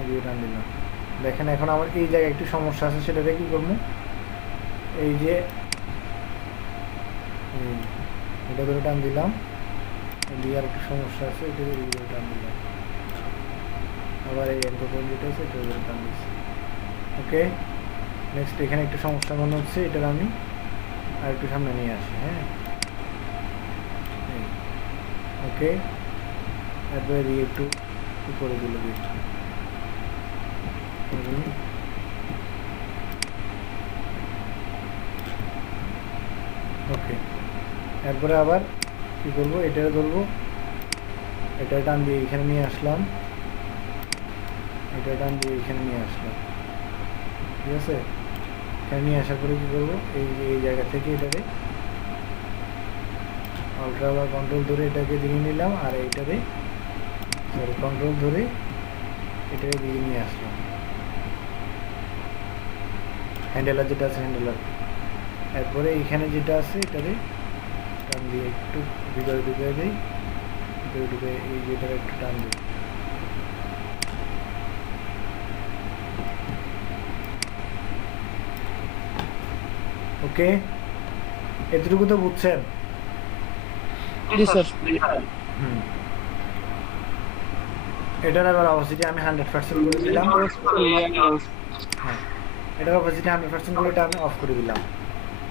এদিকে টান দিলাম। দেখেন এখন আমার এই জায়গায় একটু সমস্যা আছে, সেটাতে কি করবো, এই যে এটা ধরে টান দিলাম, এদিকে আর একটু সমস্যা আছে, এটা ধরে টান দিলাম, আবার এই অ্যাঙ্কর পয়েন্ট যেটা আছে এটা ধরে টান দিচ্ছি। ওকে, নেক্সট এখানে একটু সমস্যা মনে হচ্ছে, এটার আমি আর একটু সামনে নিয়ে আসি। হ্যাঁ, ওকে, তারপরে দিয়ে একটু উপরে দিলে দিই। ওকে, এরপরে আবার কি করবো, এটা ধরবো, এটা টান দিয়ে এখানে নিয়ে আসলাম, এটা টান দিয়ে এখানে নিয়ে আসলাম, ঠিক আছে। এখানে নিয়ে আসার পরে কি করবো, এই যে এই জায়গা থেকে এটাকে আল্ট্রা বা কন্ট্রোল ধরে এটাকে দিয়ে নিলাম, আর এইটারে সরি কন্ট্রোল ধরে এটাকে দিয়ে নিয়ে আসলাম। হ্যান্ডেলার যেটা আছে হ্যান্ডেলার, এরপরে এইখানে যেটা আছে এটারে টান দিয়ে একটু ভিতরে ঢুকে দিই, ভিতরে ঢুকে এই যেটারে একটু টান দিই। ওকে, এতটুকু তো বুঝছেন? জি স্যার। এটার আবার অপোজিটে আমি 100% করে দিলাম। হ্যাঁ, এটার অপোজিটে 100% করে এটা আমি অফ করে দিলাম।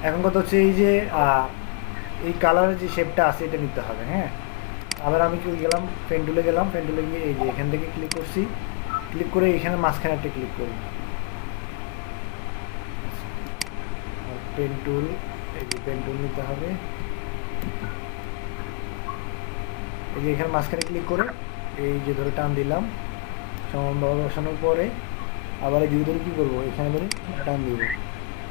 এখন কথা হচ্ছে এই যে এই কালারের যে শেপটা আছে এটা নিতে হবে। হ্যাঁ, আবার আমি কি গেলাম, পেন টুলে গেলাম, পেন টুলে গিয়ে এই যে এখান থেকে ক্লিক করছি, ক্লিক করে এখানে মাঝখানে একটা ক্লিক করব, পেন টুল, এই যে পেন টুল নিতে হবে, এই যে এখানে মাঝখানে ক্লিক করে এই যে ধরে টান দিলাম, সমানভাবে বসানোর পরে আবার এই ধরে কী করবো, এখানে ধরে টান দিব।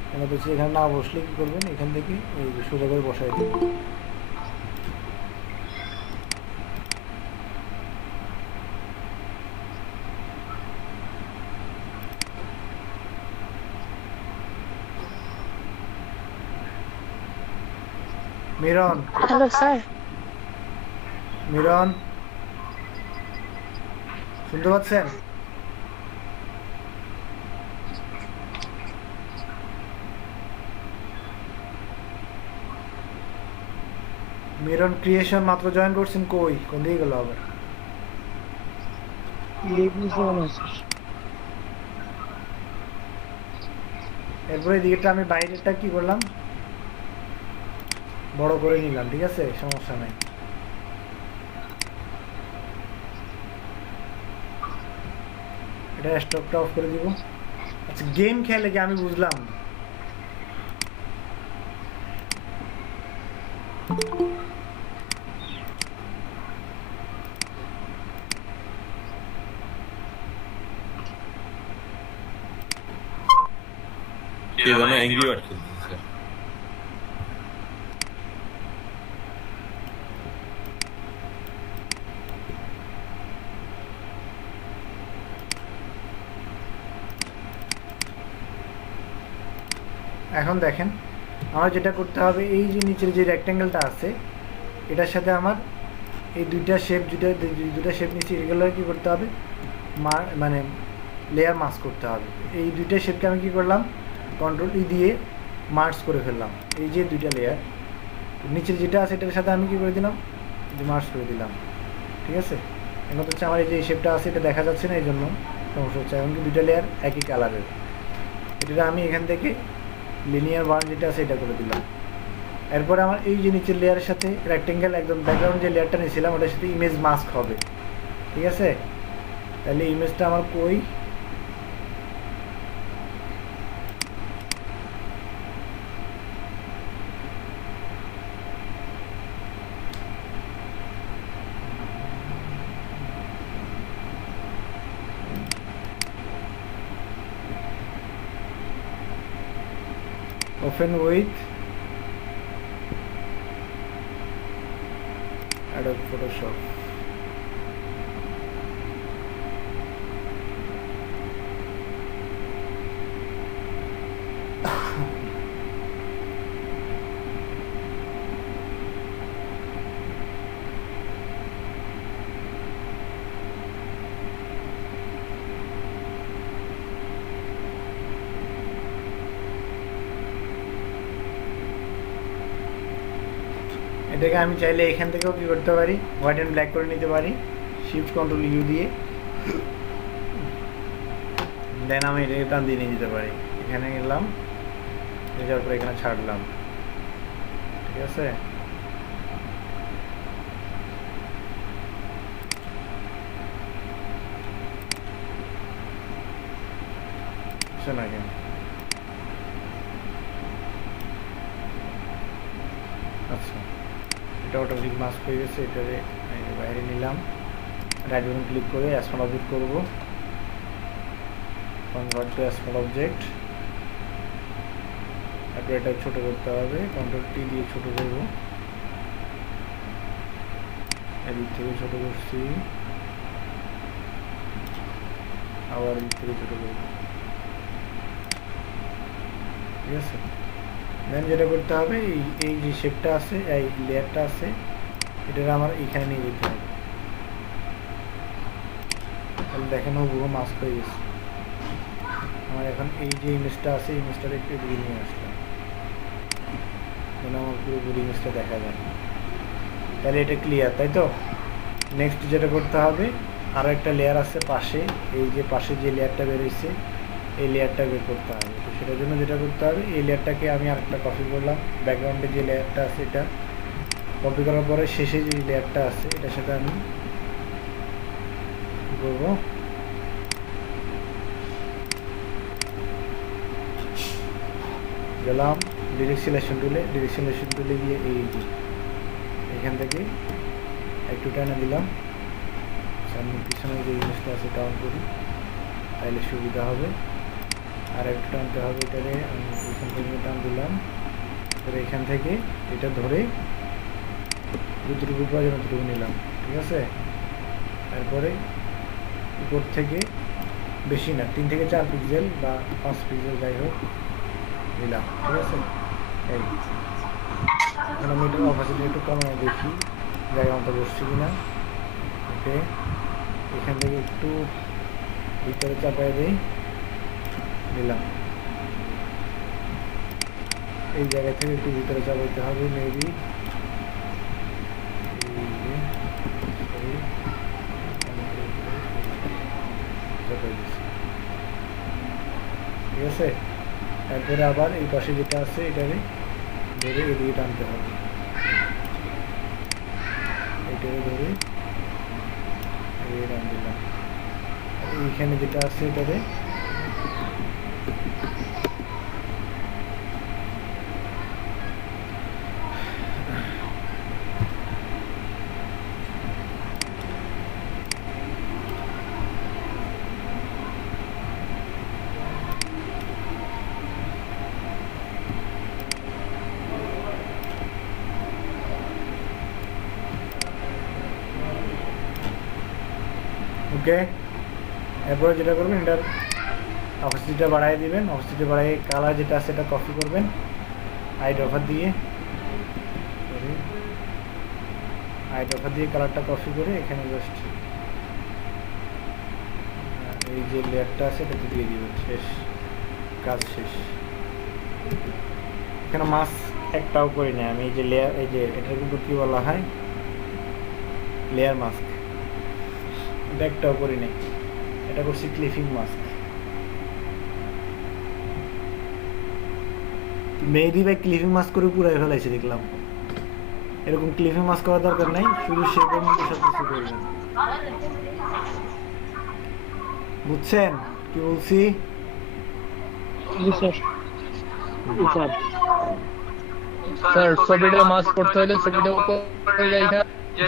এখানে হচ্ছে এখানে না বসলে কী করবেন, এখান থেকে এই যে সোজা করে বসাই দেব। Miran, hello sir. মিরন শুনতে পাচ্ছেন? মিরন ক্রিয়েশন মাত্র জয়েন করছেন, কই কোন দিকে গেল আবার? এরপরে দিকেটা আমি বাইরেটা কি করলাম, বড় করে নিলাম, ঠিক আছে, সমস্যা নাই। এটা স্টপটা অফ করে দিব। আচ্ছা, গেম খেলে কি আমি বুঝলাম। কে যেন অ্যাংরি বার্ড খেলতেছে। এখন দেখেন আমার যেটা করতে হবে, এই যে নিচের যে রেক্ট্যাঙ্গেলটা আছে এটার সাথে আমার এই দুইটা শেপ নিচে এগুলো কি করতে হবে, মানে লেয়ার মাস্ক করতে হবে। এই দুইটা শেপকে আমি কি করলাম, কন্ট্রোল ই দিয়ে মার্জ করে ফেললাম এই যে দুইটা লেয়ার। নিচের যেটা আছে এটার সাথে আমি কী করে দিলাম, মার্জ করে দিলাম। ঠিক আছে, এখন হচ্ছে আমার এই যে শেপটা আছে এটা দেখা যাচ্ছে না, এই জন্য সমস্যা হচ্ছে। এখন কি দুইটা লেয়ার একই কালারের, এটা আমি এখান থেকে লিনিয়ার ওয়ান যেটা আছে এটা করে দিলাম। এরপরে আমার এই যে নিচের লেয়ারের সাথে রেক্টেঙ্গেল একদম ব্যাকগ্রাউন্ড যে লেয়ারটা নিয়েছিলাম ওটার সাথে ইমেজ মাস্ক হবে। ঠিক আছে, তাহলে ইমেজটা আমার কই, open with Adobe Photoshop. এটাকে আমি চাইলে এখান থেকেও কি করতে পারি, হোয়াইট অ্যান্ড ব্ল্যাক করে নিতে পারি শিফট কন্ট্রোল ইউ দিয়ে, দেন আমি এটাকে টান দিয়ে নিয়ে যেতে পারি। এখানে গেলাম, যাওয়ার পরে এখানে ছাড়লাম। ঠিক আছে, না কেন আচ্ছা, এটা অটোমেটিক মাস্ক হয়ে গেছে। এটারে বাইরে নিলাম, রাইট বাটন ক্লিক করে স্মল অবজেক্ট করব, কনভার্ট টু স্মল অবজেক্ট। তারপর এটা ছোট করতে হবে, কন্ট্রোল টি দিয়ে ছোট করব, এদিক থেকে ছোট করছি, আবার এদিক থেকে ছোট করব। ঠিক আছে, দেন যেটা করতে হবে এই যে শেপটা আছে, এই লেয়ারটা আছে, এটা আমার এখানে নিয়ে যেতে হবে। তাহলে দেখেন পুরো মাস্ক হয়ে গেছে আমার। এখন এই যে ইমেজটা আছে এই ইমেজটা একটু এদিকে নিয়ে আসলাম, যেন আমার পুরোপুরি ইমেজটা দেখা যায়। তাহলে এটা ক্লিয়ার, তাই তো? নেক্সট যেটা করতে হবে, আরও একটা লেয়ার আছে পাশে, এই যে পাশে যে লেয়ারটা বেরোচ্ছে এই লেয়ারটা বের করতে হবে। তো সেটার জন্য যেটা করতে হবে, এই লেয়ারটাকে আমি আরেকটা কপি করলাম, ব্যাকগ্রাউন্ডে যে লেয়ারটা আছে এটা কপি করার পরে শেষে যে লেয়ারটা আছে এটার সাথে আমি কী করবো, গেলাম ডিরেক্ট সিলেকশন টুলে গিয়ে এই যে এখান থেকে একটু টানা দিলাম, সামনে পিছনে যে জিনিসটা আছে টাউন করি, তাইলে সুবিধা হবে। আর একটু টানতে হবে, এটারে আমি এখান থেকে টান দিলাম, এবার এখান থেকে এটা ধরে যতটুকু প্রয়োজন ততটুকু নিলাম। ঠিক আছে, তারপরে উপর থেকে বেশি না, 3 থেকে 4 পিক্সেল বা 5 পিক্সেল যাই হোক নিলাম। ঠিক আছে, এই এখন আমি এটা অপাসিটি একটু কমায় দেখি জায়গা মতো বসছি কিনা। ওকে, এখান থেকে একটু ভিতরে চাপাই দিই, নিলাম। এই জায়গা থেকে একটু ভিতরে চাপাইতে হবে, মেবি ঠিক আছে। তারপরে আবার এই পাশে যেটা আছে এটাকে ধরে এদিকে টানতে হবে, এটাকে ধরে এদিকে টান দিলাম। এইখানে যেটা আছে এটাকে ওকে। এরপরে যেটা করবেন, এটার অপসিটিটা বাড়াই দিবেন, অপসিটি বাড়াই কালার যেটা আছে এটা কপি করবেন আইড অফার দিয়ে, কালারটা কপি করে এখানে জাস্ট এই যে লেয়ারটা আছে এটাতে দিয়ে দিবেন, শেষ, কাজ শেষ। এখানে মাছ একটাও করি না আমি। এই যে লেয়ার, এই যে এটা কিন্তু কি বলা হয়, লেয়ার মাস্ক, এটা একটাও করি নাই। এটা করছি ক্লিপিং মাস্ক। মেহেদি ভাই ক্লিপিং মাস্ক করে পুরাই ফেলাইছে দেখলাম। এরকম ক্লিপিং মাস্ক করার দরকার নাই, শুধু শেপের মধ্যে সব কিছু করবেন। বুঝছেন কি বলছি? জি স্যার। স্যার ছবিটা মাস্ক করতে হলে ছবিটা উপরে রেখে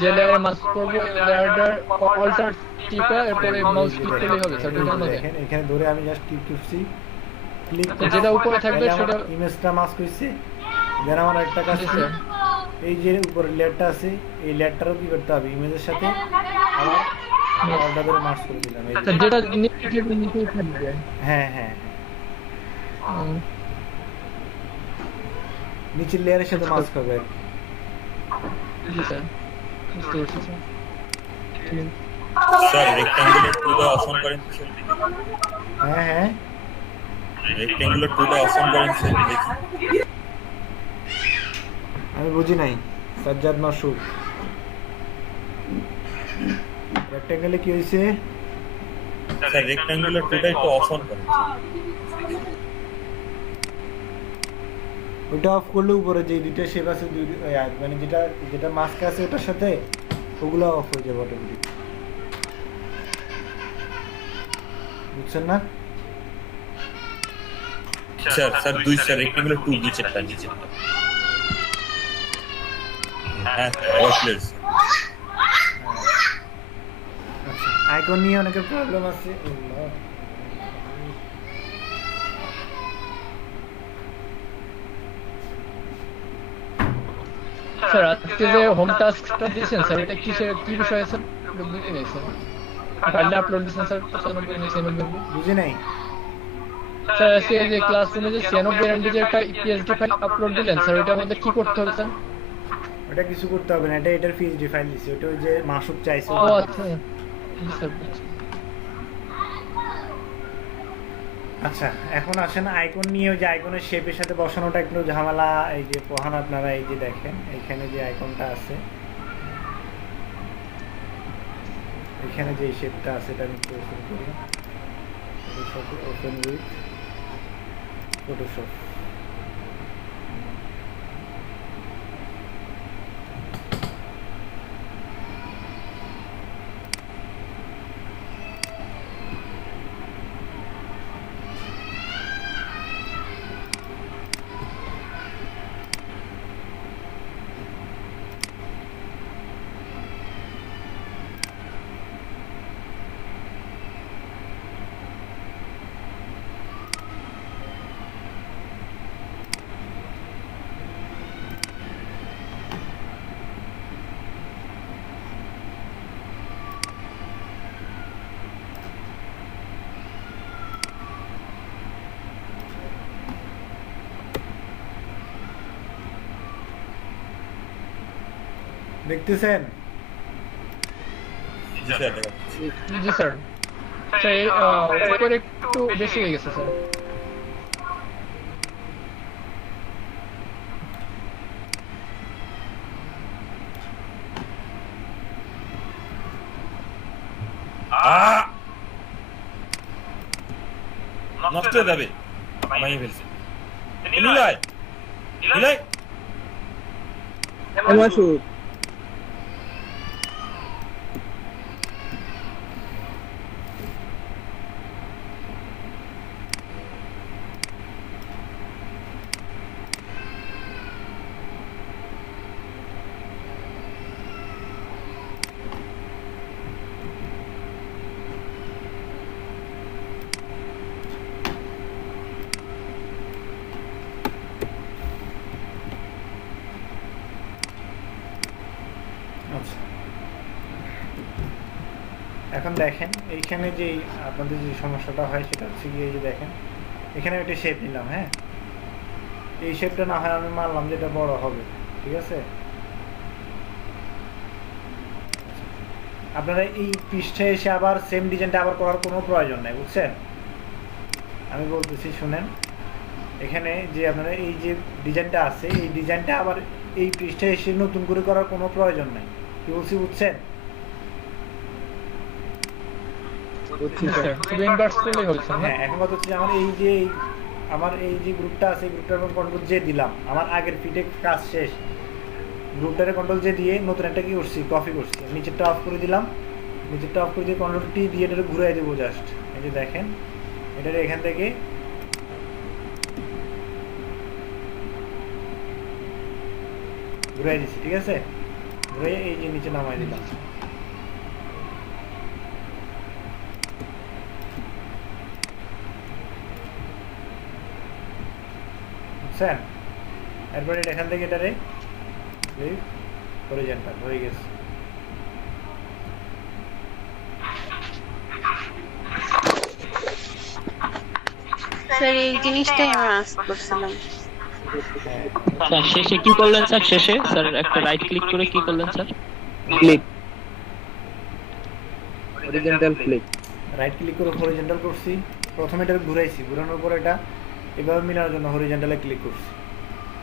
যে লেয়ারে মাস্ক করব ওই লেয়ারটার অল্টার টিপে এরপরে মাউস ক্লিক করলেই হবে স্যার। দুটোর মধ্যে দেখেন এখানে ধরে আমি জাস্ট ক্লিক করছি, ক্লিক যেটা উপরে থাকবে সেটা ইমেজটা মাস্ক হইছে। দেন আমার একটা কাজ আছে, এই যে উপরে লেয়ারটা আছে এই লেয়ারটারও কি করতে হবে, ইমেজের সাথে আবার আলাদা করে মাস্ক করে দিলাম। এই যে যেটা নিচে থাকবে। হ্যাঁ হ্যাঁ নিচের লেয়ারের সাথে মাস্ক হবে আর কি। জি স্যার, বুঝতে পারছি স্যার। স্যার রেক্ট্যাঙ্গুলার টুলটা অপশন করেন তো স্যার। হ্যাঁ হ্যাঁ রেক্ট্যাঙ্গুলার টুলটা অপশন করেন স্যার, দেখি। আমি বুঝি নাই। সাজ্জাদ মাসুদ, রেক্ট্যাঙ্গেলে কি হয়েছে? স্যার রেক্ট্যাঙ্গুলার টুলটা একটু অপশন করেন। ওইটা অফ করলে উপরে যে দুইটা শেপ আছে মানে যেটা যেটা মাস্ক আছে ওটার সাথে ওগুলো অফ হয়ে যাবে অটোমেটিক। বুঝছেন না? স্যার স্যার দুই স্যার রেক্ট্যাঙ্গুলার টুল নিচেরটা। হ্যাঁ অল ক্লিয়ার। আচ্ছা, আইকন নিয়ে অনেকের প্রবলেম আছে। স্যার আজকে যে হোম টাস্কটা দিয়েছেন স্যার এটা কি বিষয় আছে বুঝতে নেই স্যার। ফাইলটা আপলোড দিয়েছেন স্যার 95 বুঝি নাই। স্যার আজকে এই যে ক্লাসরুমে যে 96 MB যে একটা পিএসডি ফাইল আপলোড দিলেন স্যার ওটার মধ্যে কি করতে হবে স্যার? ওটা কিছু করতে হবে না, এটা এটার পিএইচডি ফাইল দিছে, ওটা ওই যে মাসুদ চাইছে। ও আচ্ছা জি স্যার। আচ্ছা এখন আসেন আইকন নিয়ে। ওই যে আইকনের শেপের সাথে বসানোটা একটু ঝামেলা। এই যে পোহান আপনারা এই যে দেখেন এখানে যে আইকনটা আছে, এখানে যে শেপটা আছে এটা আমি একটু ওপেন করি। Photoshop open with Photoshop. দেখতেছেন? জি স্যার দেখাচ্ছি। জি স্যার। স্যার উপরে একটু বেশি হয়ে গেছে স্যার। নষ্ট হয়ে যাবে, মাইয়ে ফেলছে। নিলয় নিলয় মাসুদ আচ্ছা এখন দেখেন এইখানে যে আপনাদের যে সমস্যাটা হয় সেটা হচ্ছে কি, এই যে দেখেন এখানে একটা শেপ নিলাম। হ্যাঁ এই শেপটা না হয় আমি মানলাম যে এটা বড় হবে, ঠিক আছে? আপনারা এই পৃষ্ঠায় এসে আবার সেম ডিজাইনটা আবার করার কোনো প্রয়োজন নাই, বুঝছেন? আমি বলতেছি শুনেন, এখানে যে আপনারা এই যে ডিজাইনটা আছে এই ডিজাইনটা আবার এই পৃষ্ঠায় এসে নতুন করে করার কোনো প্রয়োজন নাই। কি বলছি বুঝছেন? হ্যাঁ, এখন কথা হচ্ছে আমার এই যে গ্রুপটা আছে এই গ্রুপটার কন্ট্রোল জে দিলাম, আমার আগের ফিটে কাজ শেষ, গ্রুপটারে কন্ট্রোল জে দিয়ে নতুন একটা কি করছি, কপি করছি, নিচেরটা অফ করে দিলাম, নিচেরটা অফ করে দিয়ে কন্ট্রোল টি দিয়ে এটাকে ঘুরাই দেবো জাস্ট। এই যে দেখেন এটারে এখান থেকে ঘুরাই দিচ্ছি, ঠিক আছে? ঘুরে এই যে নিচে নামাই দিলাম। বুঝছেন? এরপরে এখান থেকে এটারে হরিজন্টাল হয়ে গেছে। স্যার এই জিনিসটাই আমি আস্ক করছিলাম। স্যার শেষে কি করলেন স্যার? শেষে স্যার একটা রাইট ক্লিক করে কি করলেন sir? Click, horizontal click, right click করে হরিজন্টাল করছি, প্রথমে এটা ঘুরাইছি, ঘুরানোর পর এটা এভাবে মিলানোর জন্য হরিজন্টালে ক্লিক করছি,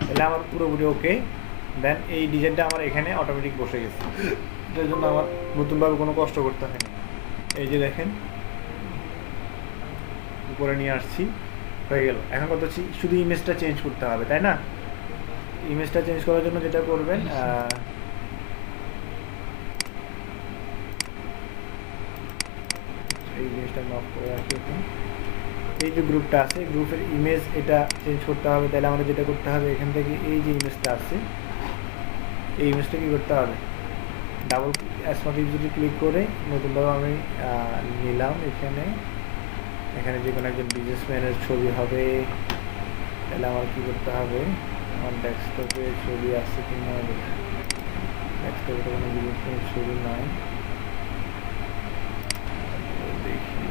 তাহলে আমার পুরোপুরি ওকে। দেন এই ডিজাইনটা আমার এখানে অটোমেটিক বসে গেছে, এটার জন্য আমার নতুনভাবে কোনো কষ্ট করতে হয় না। এই যে দেখেন উপরে নিয়ে আসছি, হয়ে গেল। এখন কথা হচ্ছে শুধু ইমেজটা চেঞ্জ করতে হবে, তাই না? ইমেজটা চেঞ্জ করার জন্য যেটা করবেন, এই জিনিসটা অফ করে রাখি এখন। এই যে গ্রুপটা আছে গ্রুপের ইমেজ এটা চেঞ্জ করতে হবে, তাহলে আমাদের যেটা করতে হবে এখান থেকে এই যে ইমেজটা আছে এই ইমেজটা কি করতে হবে, ডাবল স্মার্ট যদি ক্লিক করে নতুনভাবে আমি নিলাম, এখানে যে কোনো একজন বিজনেসম্যানের ছবি হবে, তাহলে আমার কি করতে হবে, আমার ডেস্কটপে ছবি আছে কিনা, ডেস্কটপে কোনো বিজনেসম্যানের ছবি নাই, দেখি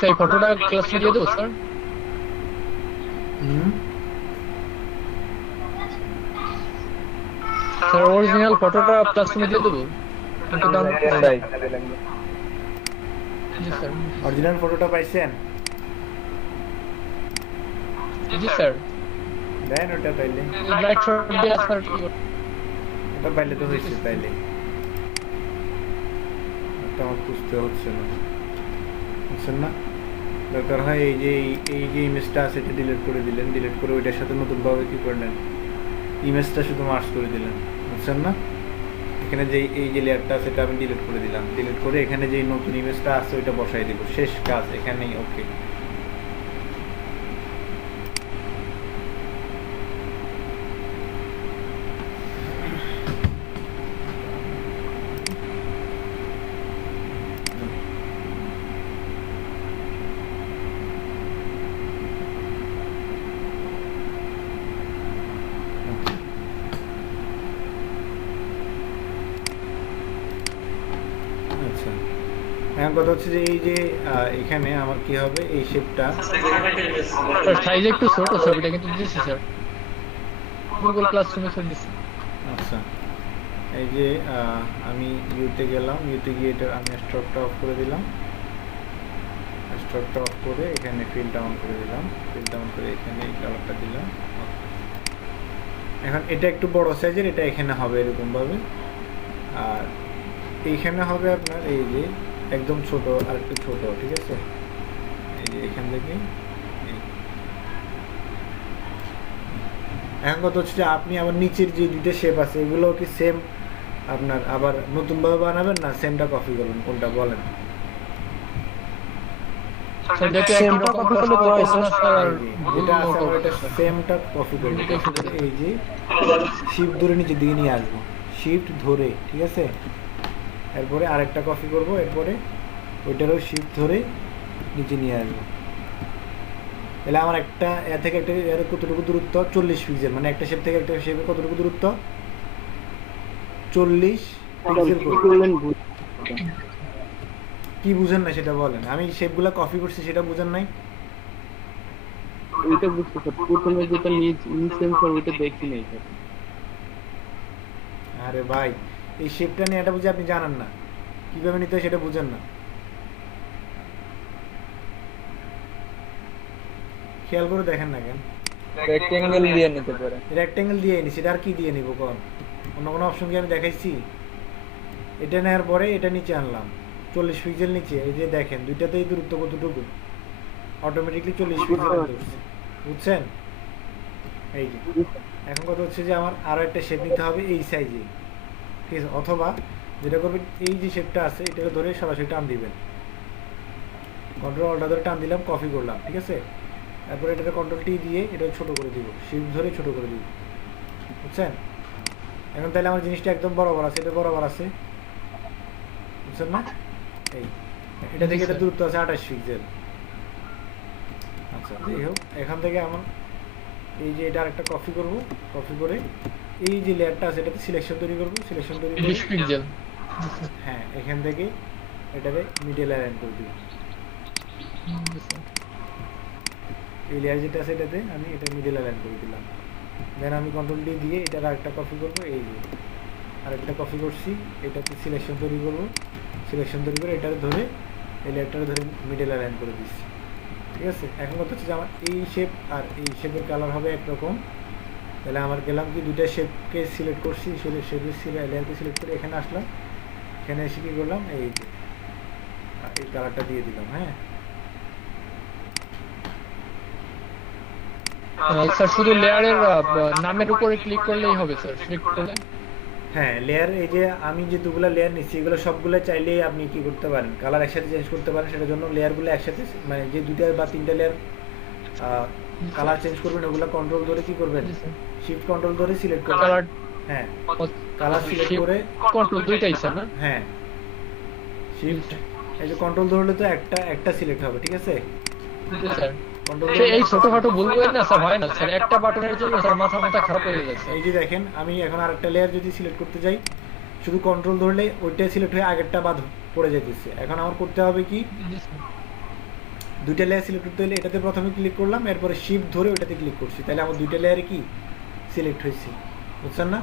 সেই ফটোটা ক্লাসে দিয়ে দেবো স্যার? স্যার অরিজিনাল ফটোটা ক্লাসরুমে দিয়ে দেবো? কিন্তু জি স্যার। অরিজিনাল ফটোটা পাইছেন? জি স্যার। দেন ওটা তাইলে ব্ল্যাক শট দিয়ে স্যার ওটা পাইলে তো হয়েছে, তাইলে এটা আমার বুঝতে হচ্ছে না, বুঝছেন না? দরকার হয় এই যে ইমেজটা আছে এটা ডিলিট করে দিলেন, ডিলিট করে ওইটার সাথে নতুনভাবে কি করলেন, ইমেজটা শুধু মার্জ করে দিলেন, বুঝছেন না? এখানে যে এই যে লেয়ারটা আছে এটা আমি ডিলিট করে দিলাম, ডিলিট করে এখানে যে নতুন ইমেজটা আছে ওইটা বসাই দিব, শেষ কাজ এখানেই। ওকে, আচ্ছা এখন কথা হচ্ছে যে এই যে এখানে আমার কি হবে, এই শেপটা সাইজ একটু ছোট, ছবিটা কিন্তু দিয়েছি স্যার গুগল ক্লাসরুমে ছেড়ে দিচ্ছি। আচ্ছা এই যে আমি ইউতে গেলাম, ইউতে গিয়ে এটা আমি স্ট্রোকটা অফ করে দিলাম, স্ট্রোকটা অফ করে এখানে ফিল্ড ডাউন করে দিলাম, ফিল্ড ডাউন করে এখানে এই কালারটা দিলাম। এখন এটা একটু বড় সাইজের, এটা এখানে হবে এরকমভাবে, আর এইখানে হবে আপনার এই যে একদম ছোট আর একটু ছোট, ঠিক আছে? এই যে এখান থেকে এখন কথা হচ্ছে যে আপনি আবার নিচের যে দুইটা শেপ আছে এগুলো কি সেম আপনার আবার নতুনভাবে বানাবেন না সেমটা কপি করবেন, কোনটা বলেন? স্যার দেখে একই Same টা রকম copy করলে তো হবে হয়, না স্যার, আর যেটা আছে ভুল আমরা এটা করবে, স্যার। সেমটা কপি করব। এই যে শিফট ধরে নিচের দিকে নিয়ে আসবো, শিফট ধরে, ঠিক আছে? এরপরে আরেকটা কপি করব, এরপরে ওইটারও শিফট ধরে নিচে নিয়ে আসবো। তাহলে আমার একটা এ থেকে একটা এর কতটুকু দূরত্ব? 40 পিক্সেল, মানে একটা শেপ থেকে একটা শেপের কতটুকু দূরত্ব? 40 পিক্সেল। কি বুঝেন না সেটা বলেন, আমি শেপগুলো কপি করছি সেটা বুঝেন নাই? ওইটা বুঝতে স্যার, প্রথমে যেটা নিয়েছেন স্যার ওইটা দেখি নাই স্যার। আরে ভাই, এই শেপটা নিয়ে এটা বুঝে আপনি জানেন না, কিভাবে নিতে হয় সেটা বুঝেন না। খেয়াল করে দেখেন না কেন? রেক্টেঙ্গেল দিয়ে নিতে পারে। রেক্টেঙ্গেল দিয়ে নি, সেটা আর কি দিয়ে নিব কোন? অন্য কোনো অপশন কি আমি দেখাইছি? এটা নেওয়ার পরে এটা নিচে আনলাম 40 পিক্সেল নিচে, এই যে দেখেন দুইটাতেই দূরত্ব কতটুকু, অটোমেটিকলি 40 পিক্সেল হচ্ছে, বুঝছেন? এই যে এখন কথা হচ্ছে যে আমার আরো একটা শেপ নিতে হবে এই সাইজে, ঠিক আছে? অথবা যেটা করবেন, এই যে শেপটা আছে এটাকে ধরে সরাসরি টান দিবেন, কন্ট্রোল অল্টা ধরে টান দিলাম, কপি করলাম, ঠিক আছে? তারপরে এটাতে কন্ট্রোল টি দিয়ে এটা ছোট করে দিব, শিফট ধরে ছোট করে দিব, বুঝছেন? এখন তাহলে আমার জিনিসটা একদম বরাবর আছে, এটা বরাবর আছে, বুঝছেন না? এই এটা থেকে এটা দূরত্ব আছে 28 পিক্সেল। আচ্ছা যাই হোক, এখান থেকে আমার এই যে এটা আরেকটা কপি করব, কপি করে এই যে লেয়ারটা আছে এটাতে সিলেকশন তৈরি করব, সিলেকশন তৈরি করে 20 পিক্সেল। হ্যাঁ এখান থেকে এটাকে মিডল অ্যালাইন করে দিব। এই লেয়ার যেটা আছে এটাতে আমি এটা মিডল অ্যালাইন করে দিলাম। দেন আমি কন্ট্রোল ডি দিয়ে এটার আরেকটা কপি করব, এই যে আরেকটা কপি করছি, এটাতে সিলেকশন তৈরি করব, সিলেকশন তৈরি করে এটার ধরে এই লেয়ারটার ধরে মিডল অ্যালাইন করে দিচ্ছি, ঠিক আছে? এখন কথা হচ্ছে যে আমার এই শেপ আর এই শেপের কালার হবে একরকম। তাহলে আমার গেলাম কি দুইটা শেপকে সিলেক্ট করছি, শেপের লেয়ারকে সিলেক্ট করে এখানে আসলাম, এখানে এসে কী করলাম, এই যে এই কালারটা দিয়ে দিলাম। হ্যাঁ স্যার শুধু লেয়ারের নামের উপরে ক্লিক করলেই হবে স্যার, ক্লিক করলে? হ্যাঁ লেয়ার, এই যে আমি যে দুগুলো লেয়ার নিচ্ছি এগুলো সবগুলো চাইলেই আপনি কি করতে পারেন, কালার একসাথে চেঞ্জ করতে পারেন। সেটার জন্য লেয়ারগুলো একসাথে, মানে যে দুইটা বা তিনটা লেয়ার কালার চেঞ্জ করবেন ওগুলো কন্ট্রোল ধরে কি করবেন, শিফট কন্ট্রোল ধরে সিলেক্ট করবেন। কালার, হ্যাঁ কালার সিলেক্ট করে কন্ট্রোল দুইটাই স্যার না? হ্যাঁ শিফট, এই যে কন্ট্রোল ধরলে তো একটা সিলেক্ট হবে, ঠিক আছে? স্যার কন্ট্রোল এই ছোটখাটো ভুলগুলো না স্যার হয় না স্যার, একটা বাটনের জন্য স্যার মাথা খারাপ হয়ে যাচ্ছে। এই যে দেখেন আমি এখন আরেকটা লেয়ার যদি সিলেক্ট করতে যাই, শুধু কন্ট্রোল ধরলে ওইটা সিলেক্ট হয়ে আগেরটা বাদ পড়ে যাইতেছে। এখন আমার করতে হবে কি, দুইটা লেয়ার সিলেক্ট করতে হলে এটাতে প্রথমে ক্লিক করলাম, এরপরে শিফট ধরে ওইটাতে ক্লিক করছি, তাহলে আমার দুইটা লেয়ারে কি সিলেক্ট হয়েছে, বুঝছেন না?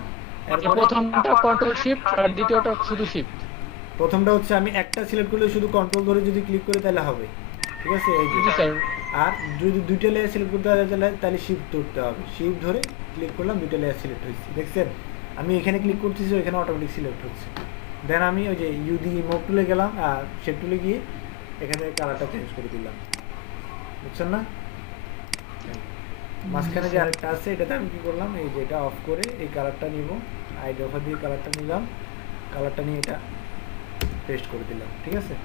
প্রথমটা কন্ট্রোল শিফট আর দ্বিতীয়টা শুধু শিফট। প্রথমটা হচ্ছে আমি একটা সিলেক্ট করলে শুধু কন্ট্রোল ধরে যদি ক্লিক করি তাহলে হবে, ঠিক আছে? এই যে স্যার আর যদি দুইটা লেয়ার সিলেক্ট করতে হয় তাহলে শিফট ধরতে হবে, শিফট ধরে ক্লিক করলাম, দুইটা লেয়ার সিলেক্ট হয়েছে, দেখছেন? আমি এখানে ক্লিক করতেছি, ওইখানে অটোমেটিক সিলেক্ট হচ্ছে। দেন আমি ওই যে ইউ দিয়ে মুভ টুলে গেলাম, আর শেপ টুলে গিয়ে এখানে কালারটা চেঞ্জ করে দিলাম, বুঝছেন না? মাঝখানে যে আরেকটা আছে এটাতে আমি কি করলাম, এই যে এটা অফ করে এই কালারটা নিব, আইডি অফার দিয়ে কালারটা নিলাম, কালারটা নিয়ে এটা পেস্ট করে দিলাম, ঠিক আছে?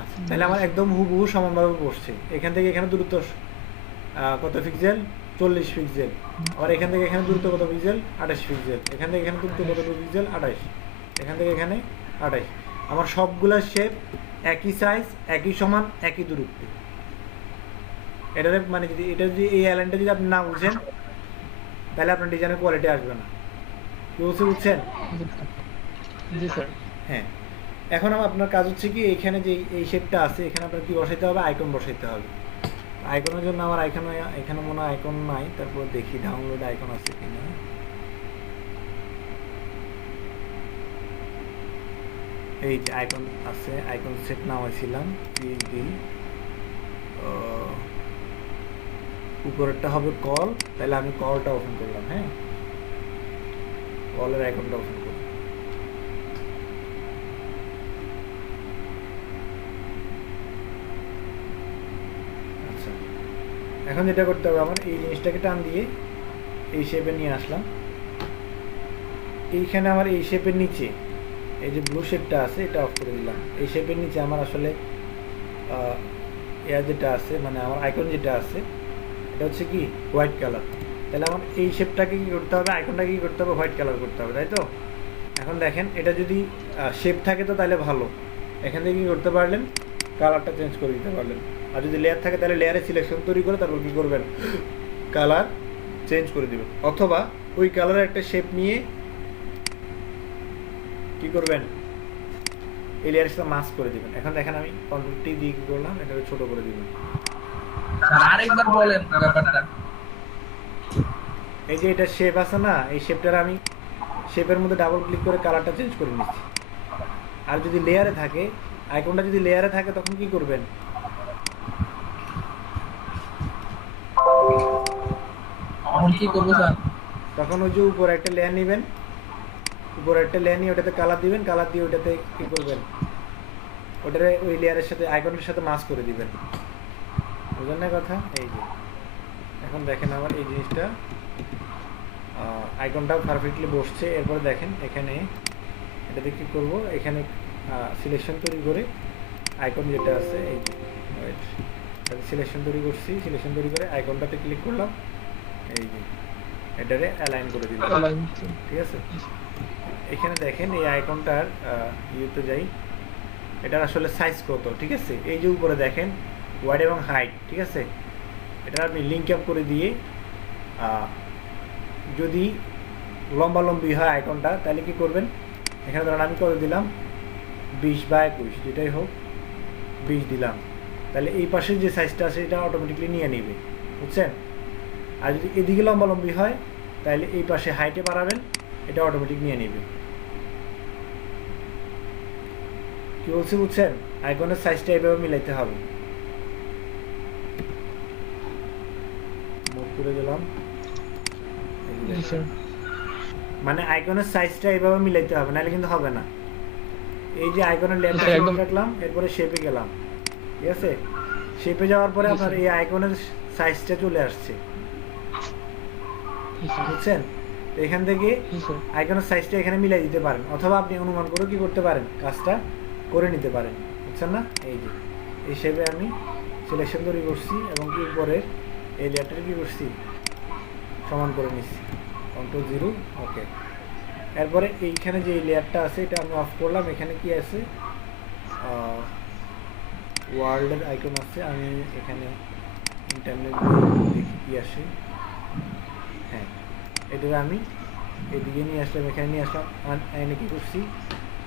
আচ্ছা তাহলে আমার একদম হুবহু সমানভাবে বসছে। এখান থেকে এখানে দূরত্ব কত পিক্সেল? 40 পিক্সেল। আর এখান থেকে এখানে দূরত্ব কত পিক্সেল? 28 পিক্সেল। এখান থেকে এখানে দূরত্ব কত পিক্সেল? 28। এখান থেকে এখানে 28। আমার সবগুলা শেপ একই সাইজ, একই সমান, একই দূরত্বে। এটাতে মানে যদি এটা যদি এই অ্যালাইনটা যদি আপনি না বুঝেন তাহলে আপনার ডিজাইনের কোয়ালিটি আসবে না। কি বলছি বুঝছেন? জি স্যার। হ্যাঁ এখন আপনার কাজ হচ্ছে কি, এখানে যে এই শেপটা আছে এখানে আপনার কি বসাইতে হবে? আইকন বসাইতে হবে। আইকনের জন্য আমার এখানে মনে হয় আইকন নাই, তারপর দেখি ডাউনলোড আইকন আছে কিনা। এই যে আইকন আছে, আইকন সেট নামাইছিলাম পিএইচডি। উপরেরটা হবে কল, তাহলে আমি কলটা ওপেন করলাম। হ্যাঁ কলের আইকনটা ওপেন করলাম। আচ্ছা এখন যেটা করতে হবে, আমার এই জিনিসটাকে টান দিয়ে এই শেপে নিয়ে আসলাম। এইখানে আমার এই শেপের নিচে এই যে ব্লু শেপটা আছে এটা অফ করে দিলাম। এই শেপের নিচে আমার আসলে এয়ার যেটা আছে মানে আমার আইকন যেটা আছে এটা হচ্ছে কি হোয়াইট কালার। তাহলে আমার এই শেপটাকে কী করতে হবে, আইকনটাকে কী করতে হবে, হোয়াইট কালার করতে হবে, তাই তো? এখন দেখেন এটা যদি শেপ থাকে তো তাহলে ভালো, এখান থেকে কী করতে পারলেন, কালারটা চেঞ্জ করে দিতে পারলেন। আর যদি লেয়ার থাকে তাহলে লেয়ারে সিলেকশন তৈরি করে তারপর কী করবেন, কালার চেঞ্জ করে দেবেন। অথবা ওই কালারের একটা শেপ নিয়ে কী করবেন, এই লেয়ারের সাথে মাস্ক করে দেবেন। এখন দেখেন আমি কন্ট্রোল টি দিয়ে কী করলাম, এটাকে ছোটো করে দিবেন। আরেকবার বলেন ব্যাপারটা। এই যে এটা শেপ আছে না, এই শেপটার আমি শেপের মধ্যে ডাবল ক্লিক করে কালারটা চেঞ্জ করে নিচ্ছি। আর যদি লেয়ারে থাকে, আইকনটা যদি লেয়ারে থাকে তখন কি করবেন, কি করবো স্যার? তখন ওই যে উপরে একটা লেয়ার নেবেন, উপরে একটা লেয়ার নিয়ে ওটাতে কালার দিবেন, কালার দিয়ে ওটাতে কি করবেন, ওটারে ওই লেয়ারের সাথে আইকনের সাথে মাস্ক করে দিবেন। বুঝলেন না কথা? এই যে এখন দেখেন আমার এই জিনিসটা আইকনটাও পারফেক্টলি বসছে। এরপরে দেখেন এখানে এটাতে কী করবো, এখানে সিলেকশন তৈরি করে আইকন যেটা আছে এই যে সিলেকশন তৈরি করছি, সিলেকশন তৈরি করে আইকনটাতে ক্লিক করলাম, এই যে এটারে অ্যালাইন করে দিলাম। ঠিক আছে, এখানে দেখেন এই আইকনটার ইয়েতে যাই, এটার আসলে সাইজ কত, ঠিক আছে? এই যে উপরে দেখেন ওয়াইড এবং হাইট, ঠিক আছে? এটা আপনি লিঙ্ক আপ করে দিয়ে যদি লম্বালম্বি হয় আইকনটা তাহলে কি করবেন, এখানে ধরেন আমি কত দিলাম 20/21 যেটাই হোক 20 দিলাম, তাহলে এই পাশের যে সাইজটা আছে এটা অটোমেটিকলি নিয়ে নেবে, বুঝছেন? আর যদি এদিকে লম্বালম্বি হয় তাহলে এই পাশে হাইটে বাড়াবেন, এটা অটোমেটিক নিয়ে নেবে। কি বলছি বুঝছেন? আইকনের সাইজটা এইভাবে মিলাইতে হবে। মুভ করে দিলাম, মানে আইকনের সাইজটা এইভাবে মিলাইতে হবে, নাহলে কিন্তু হবে না। এই যে আইকনের লেয়ারটা একদম রাখলাম, এরপরে শেপে গেলাম, ঠিক আছে? শেপে যাওয়ার পরে আপনার এই আইকনের সাইজটা চলে আসছে, বুঝছেন? তো এখান থেকে আইকনের সাইজটা এখানে মিলাই দিতে পারেন, অথবা আপনি অনুমান করে কি করতে পারেন, কাজটা করে নিতে পারেন, বুঝছেন না? এই যে এই শেপে আমি সিলেকশন তৈরি করছি এবং কি উপরে এই লেয়ারটা কি করছি, সমান করে নিচ্ছি, কন্ট্রোল 0, ওকে। এরপরে এইখানে যে লেয়ারটা আছে এটা আমি অফ করলাম। এখানে কি আছে, ওয়ার্ল্ডের আইকন আছে, আমি এখানে ইন্টারনেট দেখি কি আসে। হ্যাঁ, এটা আমি এদিকে নিয়ে আসলাম, এখানে নিয়ে আসলাম, এনে কি করছি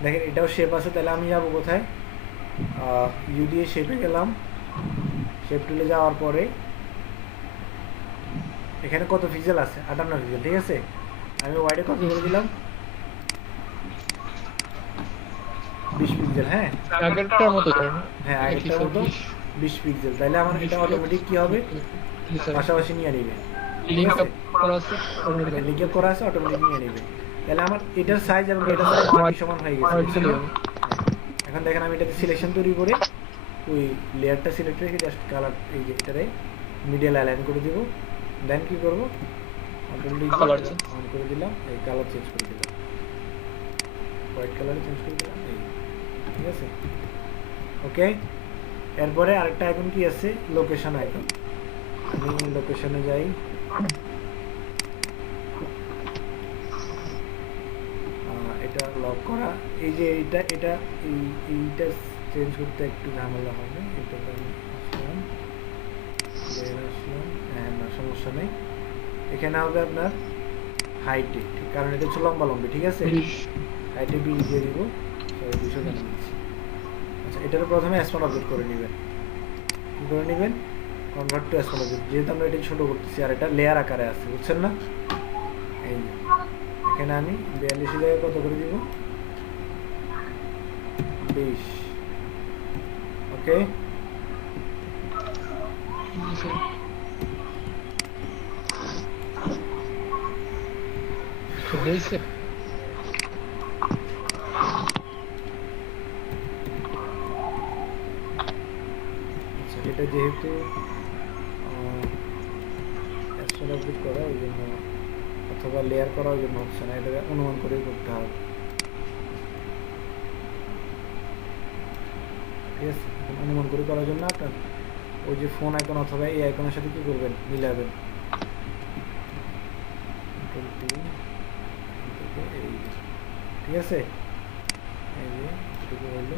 দেখেন এটাও শেপ আছে। তাহলে আমি যাবো কোথায়, ইউ দিয়ে শেপে গেলাম, শেপ টুলে যাওয়ার পরে এখানে কত পিক্সেল আছে, 58 পিক্সেল, ঠিক আছে? আমি ওয়াইডে কত করে দিলাম, 20 পিক্সেল। হ্যাঁ আগেরটার মতো, হ্যাঁ আগেরটার মতো 20 পিক্সেল। তাহলে আমার এটা অটোমেটিক কি হবে, পাশাপাশি নিয়ে নেবে, লিঙ্ক আপ করা আছে, অটোমেটিক নিয়ে নেবে। তাহলে আমার এটার সাইজ এবং এটার সাইজ সমান হয়ে গেছে। এখন দেখেন আমি এটাতে সিলেকশন তৈরি করে ওই লেয়ারটা সিলেক্ট রেখে জাস্ট কালার এই যে এটারে মিডিয়াল অ্যালাইন করে দেবো। দেন কি করবো, অন করে দিলাম, এই কালার চেঞ্জ করে দিলাম, হোয়াইট কালারে চেঞ্জ করে দিলাম, এই ঠিক আছে, ওকে। এরপরে আরেকটা আইকন কি আছে, লোকেশন আইকন। আমি লোকেশনে যাই, এটা লক করা। এই যে এইটা এইটা চেঞ্জ করতে একটু ঝামেলা হবে, এটাতে আমি আসলাম, হ্যাঁ না সমস্যা নেই। এখানে হবে আপনার হাইটে, ঠিক, কারণ এটা হচ্ছে লম্বালম্বি, ঠিক আছে? হাইটে 20 দিয়ে দিব, 200 জানা দিচ্ছি। আচ্ছা, এটার প্রথমে অ্যাসপন অবজেক্ট করে নেবেন। কী করে নেবেন, কনভার্ট টু অ্যাসপন অবজেক্ট, যেহেতু আমরা এটা ছোটো করতেছি আর এটা লেয়ার আকারে আছে, বুঝছেন না? এই এখানে আমি 42 জায়গায় কত করে দিব, 20, ওকে। এটা যেহেতু করা ওই জন্য অথবা লেয়ার করার জন্য হচ্ছে না, এটা অনুমান করে করতে হবে। ঠিক আছে, অনুমান করে করার জন্য আপনার ওই যে ফোন আইকন অথবা এই আইকনের সাথে কি করবেন, মিলাবেন। ঠিক আছে, এই যে এটুকু হইলো,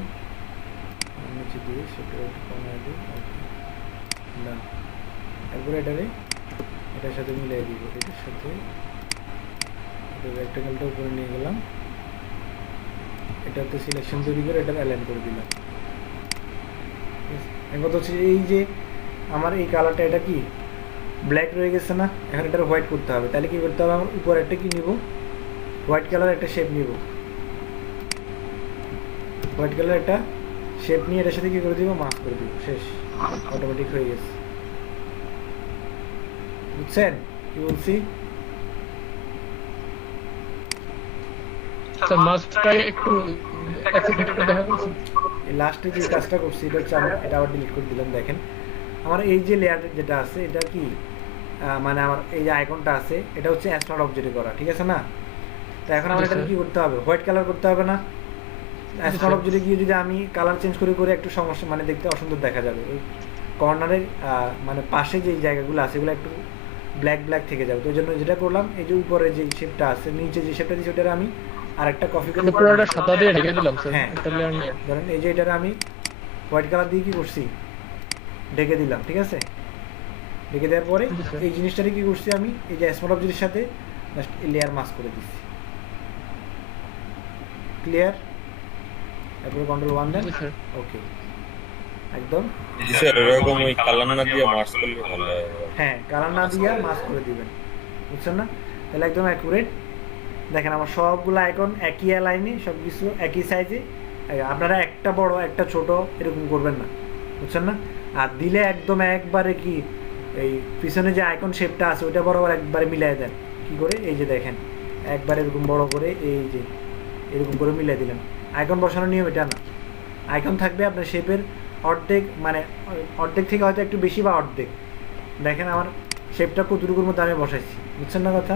নিচে দিয়ে সেটা একটু কমাই দিই, না তারপরে এটার সাথে মিলাই দিব, এটার সাথে রেক্টাঙ্গেলটা উপরে নিয়ে গেলাম, এটাতে সিলেকশন তৈরি করে এটা অ্যালাইন করে দিলাম। এখন কথা হচ্ছে এই যে আমার এই কালারটা এটা কি ব্ল্যাক রয়ে গেছে না, এখন এটা হোয়াইট করতে হবে। তাহলে কি করতে হবে, আমার উপর একটা কি নিব, হোয়াইট কালার একটা শেপ নিব, হোয়াইট কালার একটা শেপ নিয়ে এটার সাথে কি করে দিব, মাস্ক করে দিব, শেষ, অটোমেটিক হয়ে গেছে। বুঝছেন কি বলছি? স্যার মাস্কটা একটু অ্যাক্সিডেন্ট করে দেখা যাচ্ছে। এই লাস্টে যে কাজটা করছি এটা হচ্ছে আমি এটা আবার ডিলিট করে দিলাম। দেখেন আমার এই যে লেয়ার যেটা আছে এটা কি মানে আমার এই যে আইকনটা আছে এটা হচ্ছে অ্যাস্ট্রয়েড অবজেক্টে করা, ঠিক আছে না? তো এখন আমার এটা কি করতে হবে, হোয়াইট কালার করতে হবে না? অ্যাস্ট্রয়েড অবজেক্টে গিয়ে যদি আমি কালার চেঞ্জ করে একটু সমস্যা, মানে দেখতে অসুন্দর দেখা যাবে, ওই কর্নারের মানে পাশে যে জায়গাগুলো আছে এগুলো একটু ব্ল্যাক ব্ল্যাক থেকে যাবে। তো ওই জন্য যেটা করলাম, এই যে উপরে যে শেপটা আছে, নিচে যে শেপটা দিয়েছি ওটার আমি আরেকটা কপি করে পুরোটা সাদা দিয়ে ঢেকে দিলাম স্যার। হ্যাঁ, একটা লেয়ার নিয়ে ধরেন এই যে এটার আমি হোয়াইট কালার দিয়ে কি করছি, ঢেকে দিলাম। ঠিক আছে, ঢেকে দেওয়ার পরে এই জিনিসটারে কি করছি আমি, এই যে স্মল অবজেক্টের সাথে জাস্ট লেয়ার মাস্ক করে দিচ্ছি, ক্লিয়ার। তারপরে কন্ট্রোল 1 দেন, ওকে, একদম। স্যার এরকম ওই কালার না দিয়ে মার্কস করলে ভালো হয়। হ্যাঁ, কালার না দিয়ে মাস্ক করে দিবেন, বুঝছেন না? তাহলে একদম অ্যাকুরেট। দেখেন আমার সবগুলো আইকন একই লাইনে, সব কিছু একই সাইজে। আপনারা একটা বড় একটা ছোট এরকম করবেন না, বুঝছেন না? আর দিলে একদম একবারে কি এই পিছনে যে আইকন শেপটা আছে ওইটা বরাবর একবারে মিলাই দেন। কি করে, এই যে দেখেন একবার এরকম বড় করে এই যে এরকম করে মিলাই দিলেন। আইকন বসানোর নিয়ম এটা না, আইকন থাকবে আপনার শেপের অর্ধেক, মানে অর্ধেক থেকে হয়তো একটু বেশি বা অর্ধেক। দেখেন আমার শেপটা কতটুকুর মধ্যে আমি বসাইছি, বুঝছেন না কথা?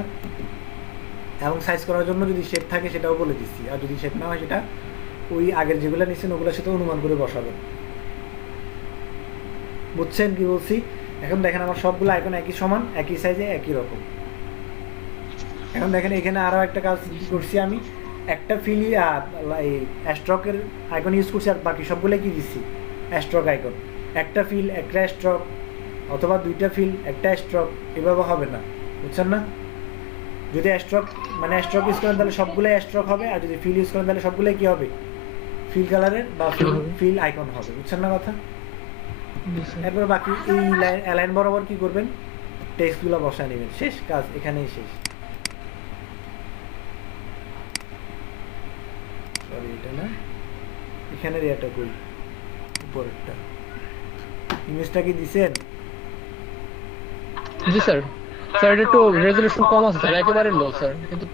এবং সাইজ করার জন্য যদি শেপ থাকে সেটাও বলে দিচ্ছি, আর যদি শেপ না হয় সেটা ওই আগের যেগুলো নিচ্ছেন ওগুলোর সাথে অনুমান করে বসাবেন। বুঝছেন কি বলছি? এখন দেখেন আমার সবগুলো আইকন একই সমান, একই সাইজে, একই রকম। এখন দেখেন এখানে আরও একটা কাজ কি করছি আমি, একটা ফিল এই স্ট্রকের আইকন ইউজ করছি, আর বাকি সবগুলো কি দিচ্ছি, স্ট্রক আইকন। একটা ফিল একটা স্ট্রক, অথবা দুইটা ফিল একটা স্ট্রক, এভাবে হবে না, বুঝছেন না? যদি স্ট্রক মানে স্ট্রক ইউজ করেন তাহলে সবগুলোই স্ট্রক হবে, আর যদি ফিল ইউজ করেন তাহলে সবগুলোই কি হবে, ফিল কালারের বা ফিল আইকন হবে, বুঝছেন না কথা? এরপর বাকি এই লাইন বরাবর কি করবেন, টেক্সটগুলো বসায় নেবেন, শেষ কাজ, এখানেই শেষ। সরি এটা না, এখানের এটা করি, উপরেরটা ইমেজটা কি দিছেন? জি স্যার। স্যার এটা একটু রেজোলিউশন কম আছে স্যার, একেবারে লো স্যার, কিন্তু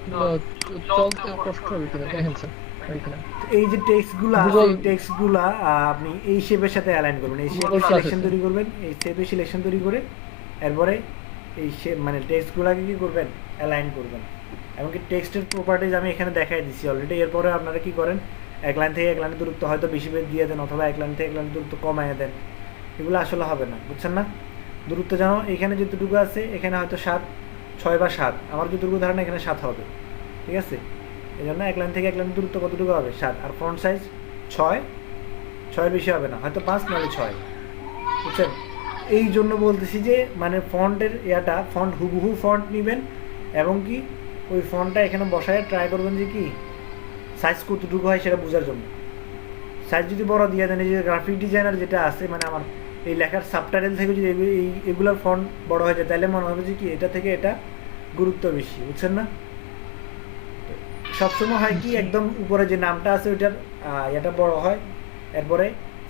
চলতে কষ্ট হবে কিনা দেখেন স্যার। এই যে টেক্সটগুলো আছে এই টেক্সটগুলো আপনি এই শেপের সাথে অ্যালাইন করবেন, এই শেপের সিলেকশন তৈরি করবেন, এই শেপের সিলেকশন তৈরি করে এরপরে এই শেপ মানে টেক্সটগুলোকে কি করবেন, অ্যালাইন করবেন। এমনকি টেক্সটের প্রপার্টিজ আমি এখানে দেখাই দিচ্ছি অলরেডি। এরপরে আপনারা কি করেন, এক লাইন থেকে এক লাইনের দূরত্ব হয়তো বেশি দিয়ে দেন, অথবা এক লাইন থেকে এক লাইনের দূরত্ব কমায় দেন, এগুলো আসলে হবে না, বুঝছেন না? দূরত্ব যেন এখানে যতটুকু আছে এখানে হয়তো 7, 6 বা 7, আমার যতটুকু ধারণা এখানে 7 হবে, ঠিক আছে? এই জন্য এক লাইন থেকে এক লাইনের দূরত্ব কতটুকু হবে, 7। আর ফন্ট সাইজ 6 বেশি হবে না, হয়তো 5 নাহলে 6, বুঝছেন? এই জন্য বলতেছি যে মানে ফন্টের ইয়াটা, ফন্ট হুবহু ফন্ট নেবেন, এবং কি ওই ফন্টটা এখানে বসায় ট্রাই করবেন যে কি সাইজ কতটুকু হয় সেটা বোঝার জন্য। সাইজ যদি বড় দিয়ে দেন, এই যে গ্রাফিক ডিজাইনার যেটা আছে, মানে আমার এই লেখার সাবটাইটেল থেকে যদি এগুলোর ফন্ট বড় হয়ে যায় তাহলে মনে হবে যে কি এটা থেকে এটা গুরুত্ব বেশি, বুঝছেন না? সবসময় হয় কি একদম উপরে যে নামটা আছে ওইটার এটা বড় হয়, এরপরে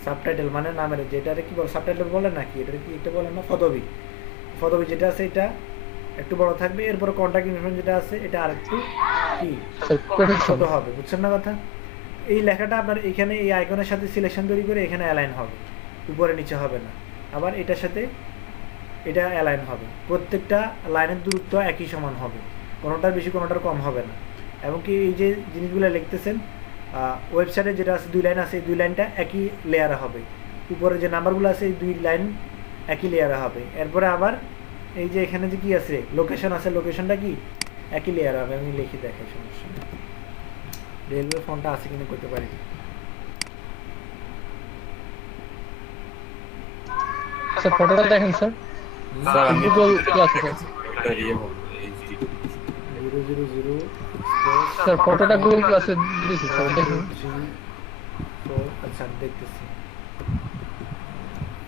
সাবটাইটেল মানে নামের যেটারে কি বলে সাবটাইটেল বলে নাকি, এটা কি এটা বলে না, পদবি যেটা আছে এটা একটু বড় থাকবে, এরপরে কন্টাক্ট ইনফরমেশন যেটা আছে এটা আরেকটু কি ছোট হবে, বুঝছেন না কথা? এই লেখাটা আপনার এখানে এই আইকনের সাথে সিলেকশন তৈরি করে এখানে অ্যালাইন হবে, উপরে নিচে হবে না। আবার এটার সাথে এটা অ্যালাইন হবে, প্রত্যেকটা লাইনের দূরত্ব একই সমান হবে। কোনোটার বেশি কোনোটার কম হবে না। এবং কি এই যে জিনিসগুলো লিখতেছেন ওয়েবসাইটে যেটা আছে 2 লাইন আছে, এই 2 লাইনটা একই লেয়ারে হবে। উপরে যে নাম্বারগুলো আছে এই 2 লাইন একই লেয়ারে হবে। এরপরে আবার এই যে এখানে যে কি আছে লোকেশন আছে, লোকেশনটা কি একই লেয়ার হবে। আমি লিখে দেখাই, সমস্যা নেই। রেলওয়ে ফন্টটা আছে কিনা করতে পারি। স্যার ফটোটা দেখেন স্যার, স্যার আমি গুগল ক্লাস আছে এটা ইয়ে হবে এইচডি 000 স্যার, ফটোটা গুগল ক্লাসে দিয়েছি স্যার, দেখুন। 4 আচ্ছা দেখতেছি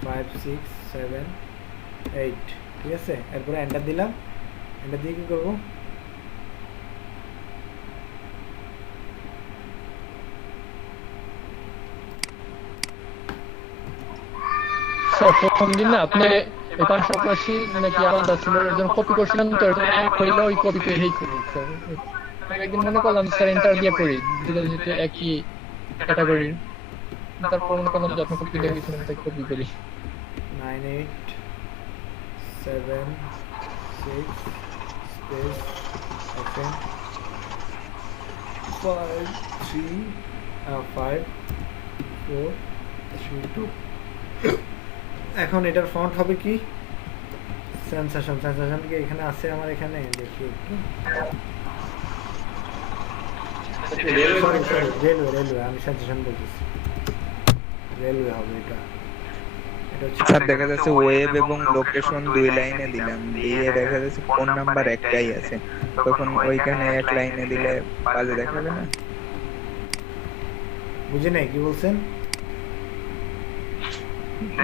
5 6 7 8 ঠিক আছে। এরপরে এন্টার দিলাম, এন্টার দিয়ে কি করবো? স্যার প্রথম দিন না আপনি এই 580 নাকি আলাদা ছিল, এর জন্য কপি করছিলাম, তো হইলো ওই কপি পেয়েই করি স্যার। আমি একদিন মনে করলাম স্যার এন্টার দিয়ে করি, যেহেতু একই ক্যাটাগরি, তারপর মনে করলাম যে আপনি কপি দিয়ে গেছিলেন তাই কপি করি। 9 8 7 6 space okay 5 3 5 4 3 2 এখন এটার ফন্ট হবে কি সেন্সেশন কি এখানে আছে আমার, এখানে দেখি একটু। রেলওয়ে আমি সাজেশন বলতেছি, রেলওয়ে হবে এটা। এটা হচ্ছে স্যার দেখা যাচ্ছে ওয়েব এবং লোকেশন 2 লাইনে দিলাম, দিয়ে দেখা যাচ্ছে ফোন নাম্বার একটাই আছে, তখন ওইখানে এক লাইনে দিলে কাজে দেখাবে না? বুঝি নাই কি বলছেন?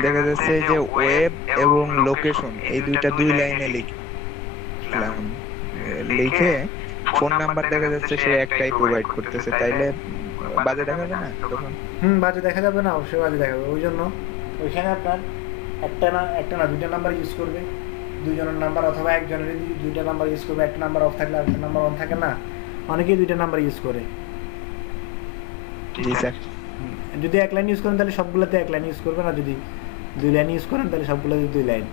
দেখা যাচ্ছে যে ওয়েব এবং লোকেশন এই দুইটা 2 লাইনে লিখলাম, লিখে ফোন নাম্বার দেখা যাচ্ছে সে একটাই প্রোভাইড করতেছে, তাইলে বাজে দেখাবে না তখন? বাজে দেখা যাবে না, অবশ্যই বাজে দেখাবে। ওই জন্য ওইখানে আপনার একটা না 2টা নাম্বার ইউজ করবে, 2জনের নাম্বার, অথবা একজনের 2টা নাম্বার ইউজ করবে। একটা নাম্বার অফ থাকলে আরেকটা নাম্বার অন থাকে না, অনেকেই 2টা নাম্বার ইউজ করে। জি স্যার। যদি 1 লাইন ইউজ করেন তাহলে সবগুলোতে 1 লাইন ইউজ করবেন, আর যদি 2 লাইন ইউজ করেন তাহলে সবগুলোতে 2 লাইন।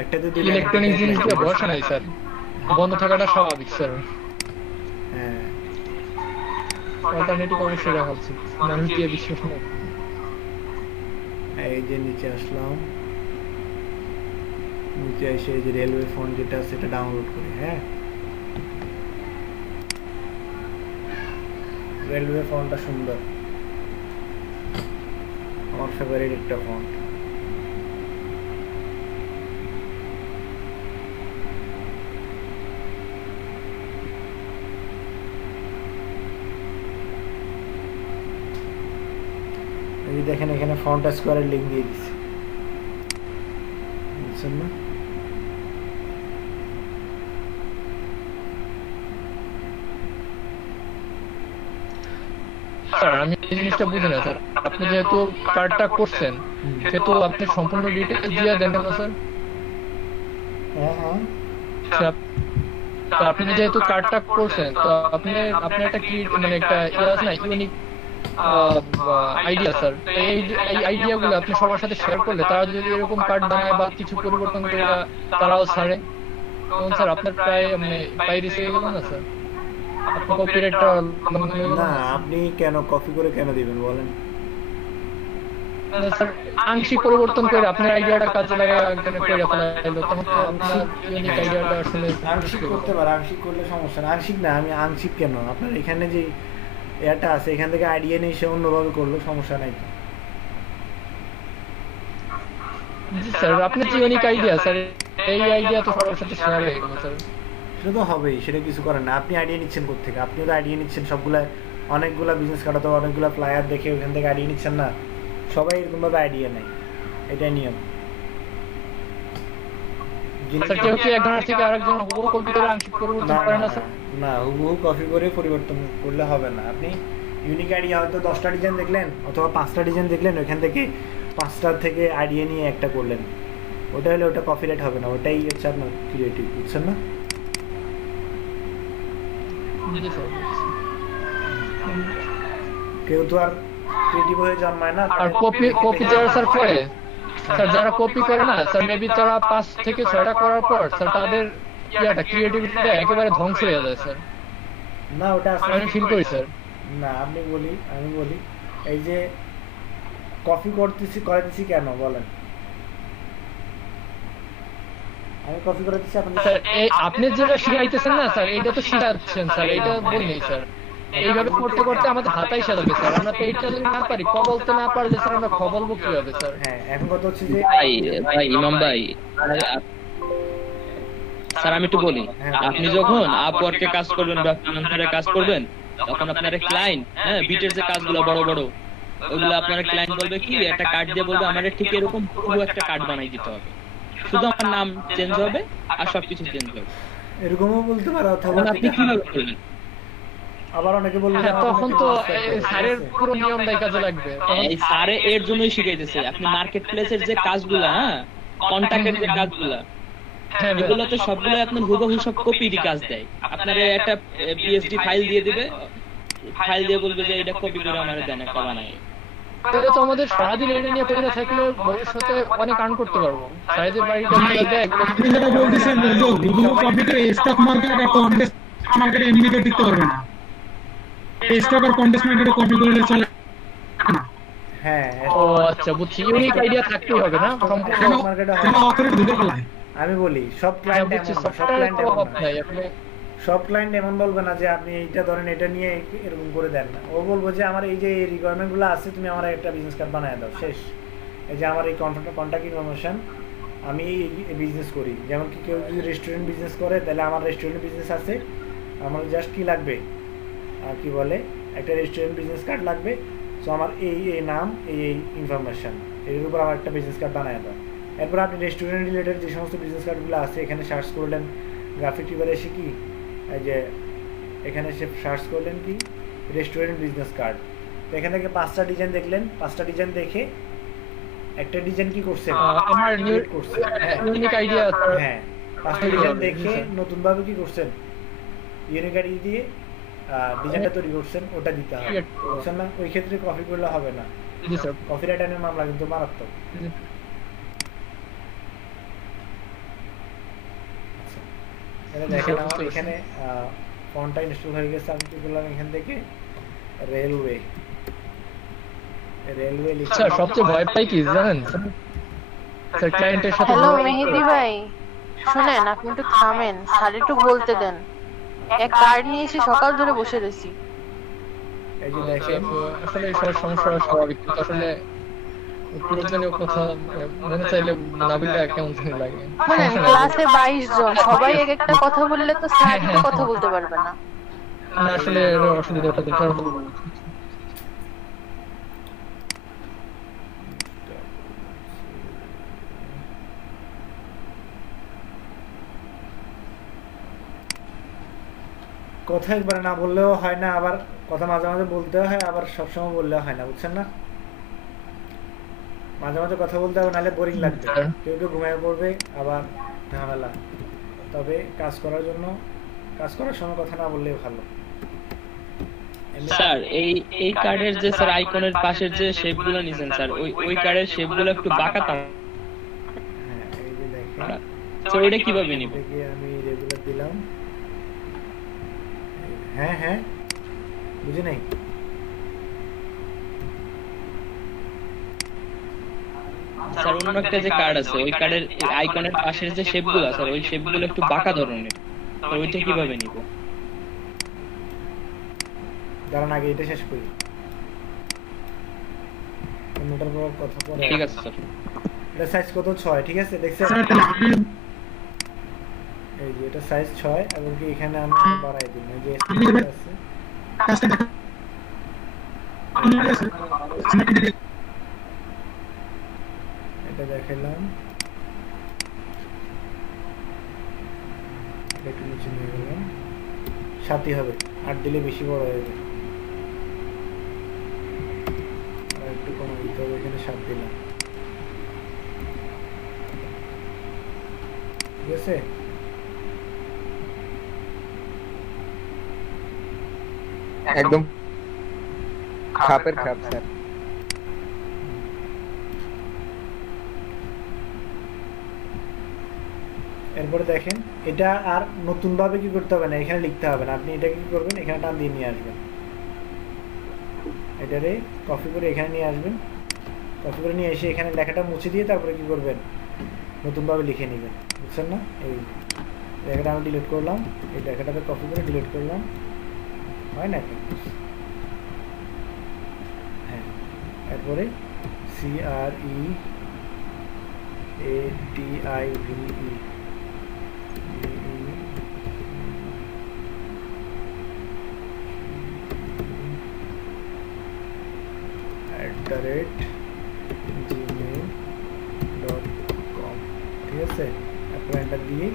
একটাতে 2 লাইন। ইলেকট্রনিক জিনিসগুলো ভরসা নাই স্যার, বন্ধ থাকাটা স্বাভাবিক স্যার। হ্যাঁ অল্টারনেটিভ অবশ্যই রাখা উচিত, মানুষ দিয়ে বিশ্বাস নেই। এই যে নিচে আসলাম, নিচে এসে এই যে রেলওয়ে ফন্ট যেটা আছে সেটা ডাউনলোড করি। হ্যাঁ রেলওয়ে ফন্টটা সুন্দর, আমার ফেভারিট একটা ফন্ট। এই দেখেন এখানে ফন্ট স্কোয়ারের লিঙ্ক দিয়ে দিচ্ছি, বুঝছেন না? স্যার আমি এই জিনিসটা বুঝি না স্যার, আপনি যেহেতু কার্ডটা করছেন সেহেতু আপনি সম্পূর্ণ ডিটেইলস দিয়ে দেন না স্যার? হ্যাঁ স্যার, তো আপনি যেহেতু কার্ডটা করছেন তো আপনি একটা কি মানে একটা ইয়ে আছে না, ইউনিক আইডিয়া স্যার, এই আইডিয়াগুলো আপনি সবার সাথে শেয়ার করলে তারা যদি এরকম কার্ড বানায় বা কিছু পরিবর্তন করে তারাও ছাড়ে, তখন স্যার আপনার প্রায় মানে পাইরেসি হয়ে গেল না স্যার? আপনার কপিরাইটটা না, আপনি কেন কপি করে কেন দিবেন বলেন? স্যার আংশিক পরিবর্তন করে আপনার আইডিয়াটা কাজে লাগা করে ফেলাইলো, তখন তো আপনার ইউনিক আইডিয়াটা আসলে আংশিক করতে পারে, আংশিক করলে সমস্যা না। আংশিক না, আমি আংশিক কেন, আপনার এখানে যে এটা আছে এখান থেকে আইডিয়া নিয়ে সে অন্যভাবে করলো, সমস্যা নাই তো। জি স্যার, আপনার যে ইউনিক আইডিয়া স্যার, এই আইডিয়া তো সবার সাথে শেয়ার হয়ে গেল স্যার। সেটা তো হবেই, সেটা কিছু করেন না। আপনি আইডিয়া নিচ্ছেন কোথেকে? আপনিও তো আইডিয়া নিচ্ছেন সবগুলা, অনেকগুলা বিজনেস কাটাতে অনেকগুলা ফ্লায়ার দেখে ওখান থেকে আইডিয়া নিচ্ছেন না। সবাই এরকমভাবে আইডিয়া নেয়, এটাই নিয়ম। স্যার কেউ কি একজনের থেকে আরেকজন হুবহু কপি করে আংশিক পরিবর্তন করে না স্যার? না, হুবহু কপি করে পরিবর্তন করলে হবে না। আপনি ইউনিক আইডিয়া হয়তো 10টা ডিজাইন দেখলেন অথবা 5টা ডিজাইন দেখলেন, ওইখান থেকে 5টার থেকে আইডিয়া নিয়ে একটা করলেন, ওটা হলে ওটা কপিরাইট হবে না, ওটাই হচ্ছে আপনার ক্রিয়েটিভ, বুঝছেন না? জি স্যার। কেউ তো আর ক্রিয়েটিভ হয়ে জন্মায় না। আর কপি যারা স্যার করে, স্যার যারা কপি করে না স্যার, মেবি তারা 5 থেকে 6টা করার পর স্যার তাদের ইয়াটা ক্রিয়েটিভিটিটা একেবারে ধ্বংস হয়ে যায় স্যার। না ওটা আমি ফিল করি স্যার। না আমি বলি এই যে কপি করাতেছি কেন বলেন? আমি কপি করাতেছি আপনি স্যার এই আপনি যেটা শিখাইতেছেন না স্যার, এটা তো শিখাচ্ছেন স্যার, এটা বলিনি স্যার। এইভাবে করতে করতে আমাদের হাতাই সাজাবে স্যার। আমরা তো এইটা যদি না পারি, ক বলতে না পারলে স্যার আমরা খ বলবো কিভাবে স্যার? হ্যাঁ এখন কথা হচ্ছে যে ভাই ইমাম ভাই, স্যার আমি একটু বলি, আপনি যখন আপওয়ার্কে কাজ করবেন বা ফ্রিল্যান্সারে কাজ করবেন, তখন আপনার ক্লায়েন্ট, হ্যাঁ, বিটের যে কাজগুলো বড় বড়, ওগুলো আপনার ক্লায়েন্ট বলবে কি, একটা কার্ড দিয়ে বলবে আমাদের ঠিক এরকম পুরো একটা কার্ড বানাই দিতে হবে, শুধু আমার নাম চেঞ্জ হবে আর সবকিছু চেঞ্জ হবে। এরকমও বলতে পারে, অথবা আপনি কিভাবে করবেন? আবার অনেকে বলবে হ্যাঁ, তখন তো স্যারের পুরো নিয়মটাই কাজে লাগবে। এই স্যারে এর জন্যই শিখাইতেছে। আপনি মার্কেট প্লেসের যে কাজগুলো, হ্যাঁ, কন্টাক্টের যে কাজগুলো, এগুলো তো সবগুলো আপনার হুবহু সব কপিরই কাজ দেয়। আপনার একটা পিএসডি ফাইল দিয়ে দিবে, ফাইল দিয়ে বলবে যে এটা কপি করে আমার দেন একটা বানাই। তাহলে তো আমাদের সারাদিন এটা নিয়ে পড়ে থাকলে ভবিষ্যতে অনেক আর্ন করতে পারবো। সাইজের বাড়িটা দেখ, আপনি যেটা বলতেছেন যে হুবহু কপি করে স্টক মার্কেট আর কন্টেস্ট মার্কেটে এমনিতে টিকতে পারবে না। স্টক আর কন্টেস্ট মার্কেটে কপি করলে চলে না। হ্যাঁ ও আচ্ছা বুঝছি, ইউনিক আইডিয়া থাকতেই হবে না সম্পূর্ণ মার্কেটে যেটা অথরিটি ঢুকে পড়ে। আমি বলি সব ক্লায়েন্ট বুঝছি। সব ক্লায়েন্ট এমন বলবে না যে আপনি এইটা ধরেন এটা নিয়ে এরকম করে দেন না। ও বলবো যে আমার এই যে রিকোয়ারমেন্ট গুলো আছে, তুমি আমার একটা বিজনেস কার্ড বানায় দাও, শেষ। এই যে আমার এই কন্ট্যাক্ট ইনফরমেশন, আমি এই বিজনেস করি। যেমন কি কেউ যদি রেস্টুরেন্ট বিজনেস করে, তাহলে আমার রেস্টুরেন্ট বিজনেস আছে, আমার জাস্ট কি লাগবে, কি বলে, একটা রেস্টুরেন্ট বিজনেস কার্ড লাগবে। সো আমার এই নাম, এই ইনফরমেশন, এর উপর আমার একটা বিজনেস কার্ড বানায় দাও। এরপর আপনি রেস্টুরেন্ট রিলেটেড যে সমস্ত বিজনেস কার্ডগুলো আছে এখানে সার্চ করলেন, গ্রাফিক রিভারে এসে কি এই যে এখানে এসে সার্চ করলেন কি রেস্টুরেন্ট বিজনেস কার্ড। তো এখান থেকে 5টা ডিজাইন দেখলেন, 5টা ডিজাইন দেখে একটা ডিজাইন কি করছেন, আমার করছে, ইউনিক আইডিয়া। হ্যাঁ 5টা ডিজাইন দেখে নতুনভাবে কি করছেন, ইউনিক আইডি দিয়ে ডিজাইনটা তৈরি করছেন, ওটা দিতে হবে, বুঝছেন না? ওই ক্ষেত্রে কপি করলে হবে না, কপিরাইট আইনের মামলা কিন্তু মারাত্মক। দেখেন আমার এখানে ফন্টটা ইনস্টল হয়ে গেছে। আমি কি করলাম, এখান থেকে রেলওয়ে লিখে। স্যার সবচেয়ে ভয় পাই কি জানেন স্যার, ক্লায়েন্টের সাথে। হ্যালো মেহেদি ভাই, শুনেন, আপনি একটু থামেন, স্যার একটু বলতে দেন। এক কার্ড নিয়ে এসে সকাল ধরে বসে রয়েছি। এই যে দেখেন আসলে এই সব সমস্যা স্বাভাবিক, কিন্তু আসলে প্রয়োজনীয় কথা মনে চাইলে না বললে কেমন জানি লাগে। শুনেন, ক্লাসে 22 জন, সবাই এক একটা কথা বললে তো স্যার একটু কথা বলতে পারবে না। না আসলে এর অসুবিধাটা দেখার হলো। কথা একবারে না বললেও হয় না, আবার কথা মাঝে মাঝে বলতে হয়, আবার সবসময় বললেও হয় না, বুঝছেন না? মাঝে মাঝে কথা বলতে হবে, নাহলে বোরিং লাগবে, কেউ কেউ ঘুমিয়ে পড়বে, আবার ঝামেলা। তবে কাজ করার সময় কথা না বললেই ভালো। স্যার এই কার্ডের যে স্যার আইকনের পাশের যে শেপগুলো নিছেন স্যার, ওই কার্ডের শেপগুলো একটু বাঁকা তো। হ্যাঁ এই যে দেখেন, স্যার ওইটা কিভাবে নিব? আমি রেগুলার দিলাম। হ্যাঁ বুঝি নাই। স্যার অন্য একটা যে কার্ড আছে, ওই কার্ডের আইকনের পাশের যে শেপগুলো স্যার, ওই শেপগুলো একটু বাঁকা ধরনের, তো ওইটা কিভাবে নিব? দাঁড়ান আগে এটা শেষ করি, অন্যটার পর কথা পরে। ঠিক আছে স্যার। এটা সাইজ কত? 6, ঠিক আছে দেখছেন? এই যে এটা সাইজ 6, এবং কি এখানে আমি বাড়াই দিই, এই যে আছে এটা দেখাইলাম, একটু নিচে নিয়ে গেলাম, 7ই হবে, 8 দিলে বেশি বড় হয়ে যাবে, আর একটু কমে দিতে হবে, এখানে 7 দিলাম, ঠিক আছে? একদম খাপের খাপ স্যার। এরপরে দেখেন এটা আর নতুনভাবে কি করতে হবে না, এখানে লিখতে হবে না। আপনি এটা কি করবেন, এখানে টান দিয়ে নিয়ে আসবেন, এটারে কপি করে এখানে নিয়ে আসবেন। কপি করে নিয়ে এসে এখানে লেখাটা মুছে দিয়ে তারপরে কি করবেন, নতুনভাবে লিখে নেবেন। বুঝছেন না? এই লেখাটা আমি ডিলিট করলাম, এই লেখাটাকে কপি করে ডিলিট করলাম, হয় না? হ্যাঁ, এরপরে CREATIVE @gmail.com, ঠিক আছে? তারপরে এন্টার দিয়ে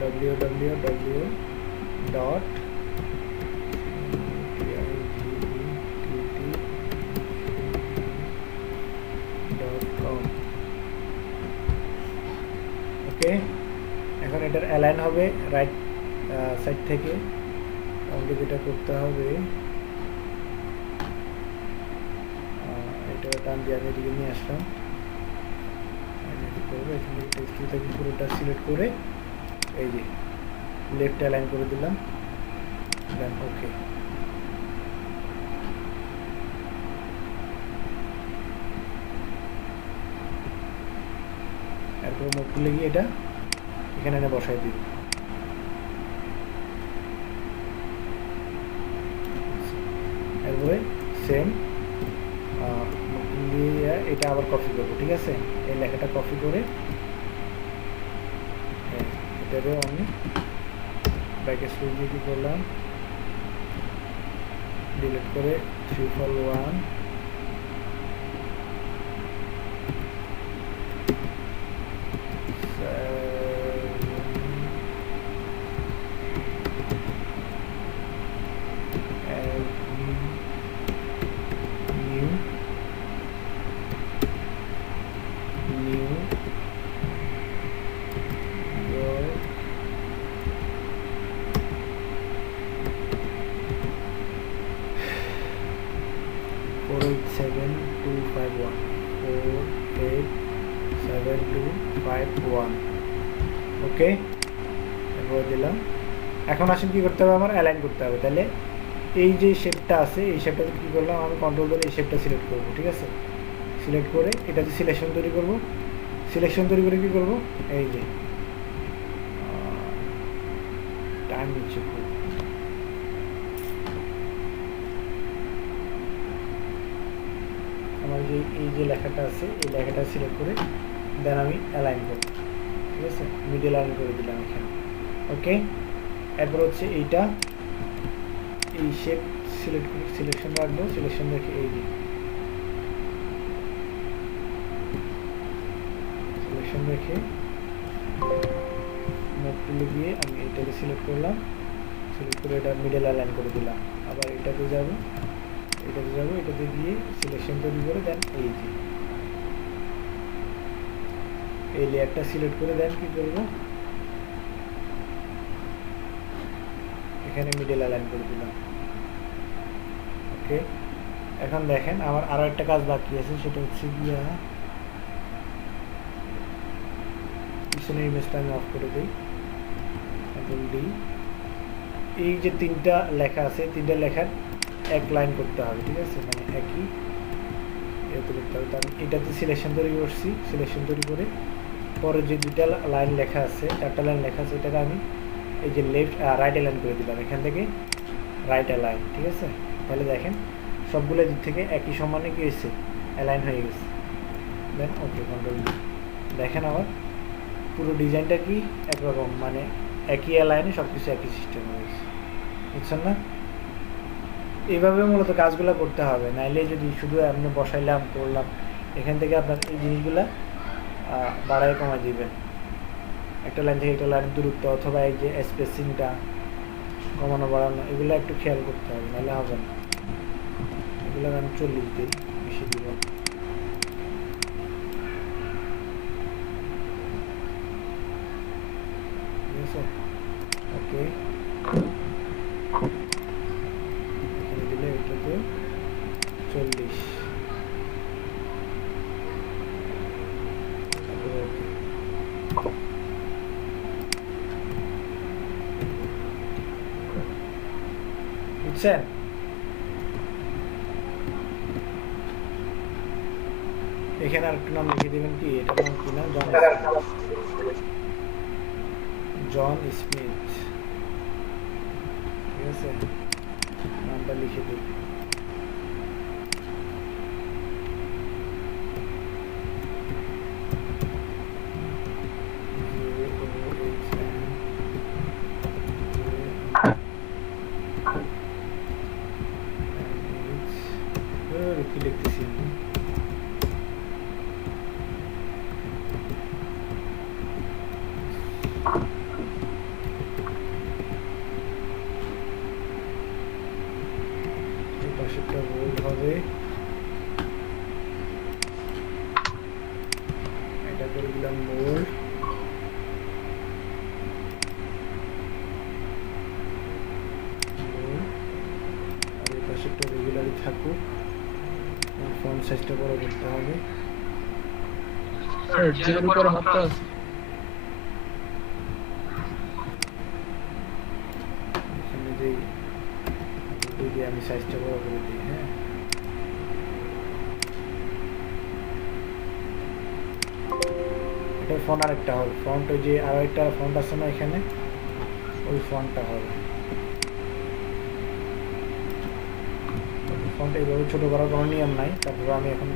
www.com। ওকে, এখন এটার অ্যালাইন হবে রাইট সাইড থেকে। আমাকে যেটা করতে হবে, এটা টান দিয়ে আমি এদিকে নিয়ে আসলাম। করবো এখান থেকে টেক্সট থেকে পুরোটা সিলেক্ট করে এই যে লেফট অ্যালাইন করে দিলাম, দেন ওকে। এরপর মুখ খুলে গিয়ে এটা এখানে এনে বসাই দিব। এরপরে সেম দিয়ে এটা আবার কপি করবো, ঠিক আছে? এই লেখাটা কপি করে এটারও আমি ব্যাকে সুইচ দিয়ে কি করলাম, ডিলিট করে 341 48725148725 ওকে, এরপর দিলাম। এখন আসেন কি করতে হবে, আমার অ্যালাইন করতে হবে। তাহলে এই যে শেপটা আছে, এই শেপটা কী করলাম, আমি কন্ট্রোল করে এই শেপটা সিলেক্ট করবো, ঠিক আছে? সিলেক্ট করে এটা যে সিলেকশন তৈরি করব, সিলেকশন তৈরি করে কী করবো, এই যে টাইম নিচ্ছে খুব, আমার যে এই যে লেখাটা আছে এই লেখাটা সিলেক্ট করে দেন আমি অ্যালাইন করব, ঠিক আছে? মিডল অ্যালাইন করে দিলাম এখানে, ওকে। এরপর হচ্ছে এইটা, এই শেপ সিলেক্ট করে সিলেকশন রাখবো, সিলেকশন রেখে এই যে সিলেকশন রেখে মুভ টুলে গিয়ে আমি এটাকে সিলেক্ট করলাম, সিলেক্ট করে এটা মিডল অ্যালাইন করে দিলাম। আবার এটাতে যাব, এটাতে গিয়ে সিলেকশন তৈরি করে দেন এই যে এই লেয়ারটা সিলেক্ট করে দেন কি করব, এখানে মিডল অ্যালাইন করে দিলাম, ওকে। এখন দেখেন আমার আরো একটা কাজ বাকি আছে, সেটা হচ্ছে গিয়া পিছনের ইমেজটা আমি অফ করে দিই, কন্ট্রোল ডি। এই যে তিনটা লেখা আছে, তিনটা লেখার এক লাইন করতে হবে, ঠিক আছে? মানে একই এতে করতে হবে। তার এটাতে সিলেকশন তৈরি করছি, সিলেকশন তৈরি করে পরে যে দুইটা লাইন লেখা আছে, চারটা লাইন লেখা আছে, এটাকে আমি এই যে রাইট অ্যালাইন করে দিলাম, এখান থেকে রাইট অ্যালাইন, ঠিক আছে? তাহলে দেখেন সবগুলো দিক থেকে একই সমানে কি হয়েছে, অ্যালাইন হয়ে গেছে। দেন ওকে, কন্ট্রোল ডি। দেখেন আমার পুরো ডিজাইনটা কি একরকম, মানে একই অ্যালাইনে সব কিছু একই সিস্টেম হয়েছে, বুঝছেন না? এইভাবে মূলত কাজগুলো করতে হবে, নাইলে যদি শুধু এমনি বসাইলাম করলাম, এখান থেকে আপনার এই জিনিসগুলা বাড়ায় কমায় দিবেন, একটা লাইন থেকে একটা লাইনের দূরত্ব অথবা এই যে স্পেসিংটা কমানো বাড়ানো, এগুলো একটু খেয়াল করতে হবে, নাহলে হবে না। এগুলো আমি 40 দিই, বেশি দিব। ঠিক আছে, ওকে। এখানে দিলে এটাতে 40, বুঝছেন? এখানে আরেকটু নাম লিখে দিবেন কি, এটার নাম কি নাম? John Smith. ঠিক আছে, নামটা লিখে দিন। কি লিখতেছি আমি? পাশেরটা বোল্ড হবে, এটা করে দিলাম বোল্ড। আর এই পাশেরটা রেগুলারই থাকুক। ফন্ট সাইজটা বড় করতে হবে। স্যার যের উপর হাতটা আছে এখানে যে যদি আমি সাইজটা বড় করে দিই, হ্যাঁ, এটা ফন্ট আরেকটা হবে। ফন্ট ওই যে আরো একটা ফন্ট আছে না এখানে, ওই ফন্টটা হবে। ফন্ট এইভাবে ছোট করার কোনো নিয়ম নাই, তারপরে আমি এখন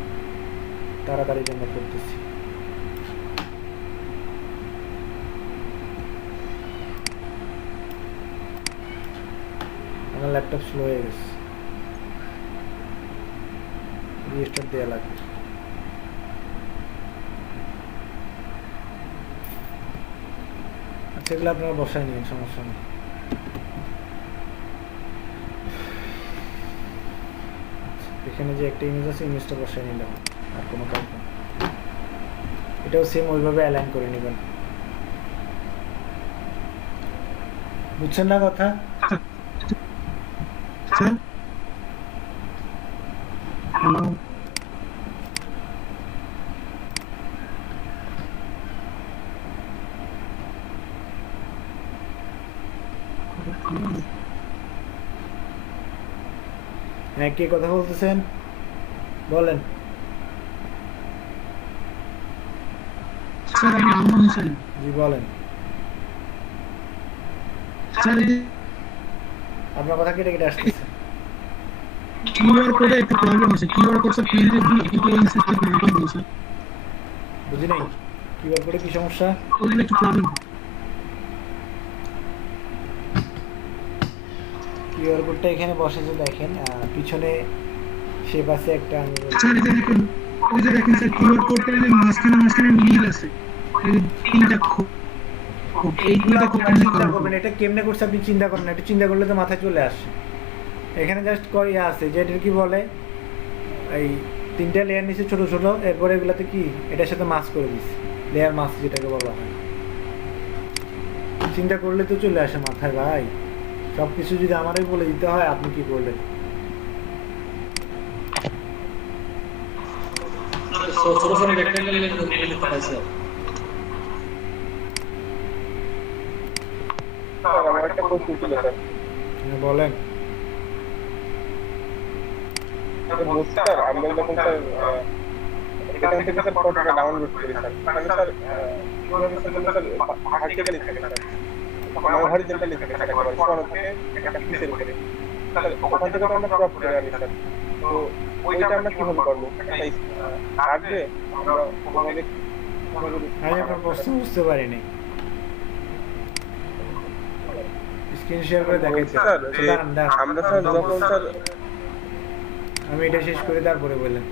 তাড়াতাড়ির জন্য করতেছি। আমার ল্যাপটপ স্লো হয়ে গেছে, রিস্টার্ট দেওয়া লাগবে। আচ্ছা, এগুলো আপনারা বসায় নিন, সমস্যা নেই। এখানে যে একটা ইমেজ আছে, ইমেজটা বসায় নিলাম, আর কোনো কাজ নেই। এটাও সেম ওইভাবে অ্যালাইন করে নেবেন। বুঝছেন না কথা? হ্যালো, হ্যাঁ, কে কথা বলতেছেন বলেন। স্যার আমি আলমান হোসেন। জি বলেন। স্যার এই আপনার কথা কেটে কেটে আসতেছে। কিউআর কোডে একটা প্রবলেম আছে। কিউআর কোড স্যার প্রিন্টেড দিলে কি করে ইনসার্ট করতে হবে স্যার? বুঝি নাই, কিউআর কোডে কি সমস্যা? ওখানে একটু প্রবলেম। কিউআর কোডটা এখানে বসে যে দেখেন, পিছনে শেপ আছে একটা। আমি স্যার এই যে দেখুন, ওই যে দেখেন স্যার কিউআর কোডটা যে মাঝখানে মিল আছে, এই তিনটা এইগুলো খুব চিন্তা করবেন এটা কেমনে করছে, আপনি চিন্তা করেন না। একটু চিন্তা করলে তো মাথায় চলে আসে। এখানে জাস্ট ইয়ে আছে যে এটার কি বলে, এই তিনটা লেয়ার নিচে ছোট ছোট, এরপরে এগুলাতে কি এটার সাথে মাস্ক করে দিচ্ছে, লেয়ার মাস্ক যেটাকে বলা হয়। চিন্তা করলে তো চলে আসে মাথায় ভাই। সব কিছু যদি আমারই বলে দিতে হয়, আপনি কি করলেন? সরাসরি রেক্ট্যাঙ্গেল লিখতে হয় স্যার। আমার একটা প্রশ্ন ছিল স্যার। বলেন। স্যার আমরা যখন স্যার এখান থেকে স্যার ফটোটা ডাউনলোড করি স্যার, মানে স্যার কিভাবে স্যার ভার্টিক্যালি থাকে স্যার, আমার হরিজন্টালি থাকে স্যার, একেবারে সমান থেকে একটা পিসের উপরে স্যার, ওখান থেকে তো আমরা ক্রপ করে আনি স্যার। তো ওইটা আমরা কিভাবে করবো? আসবে আমরা ওভাবে আমি আপনার প্রশ্ন বুঝতে পারিনি। স্ক্রিন শেয়ার করে দেখাইতে স্যার আমরা স্যার যখন স্যার আমি এটা শেষ করে তারপরে বললেন।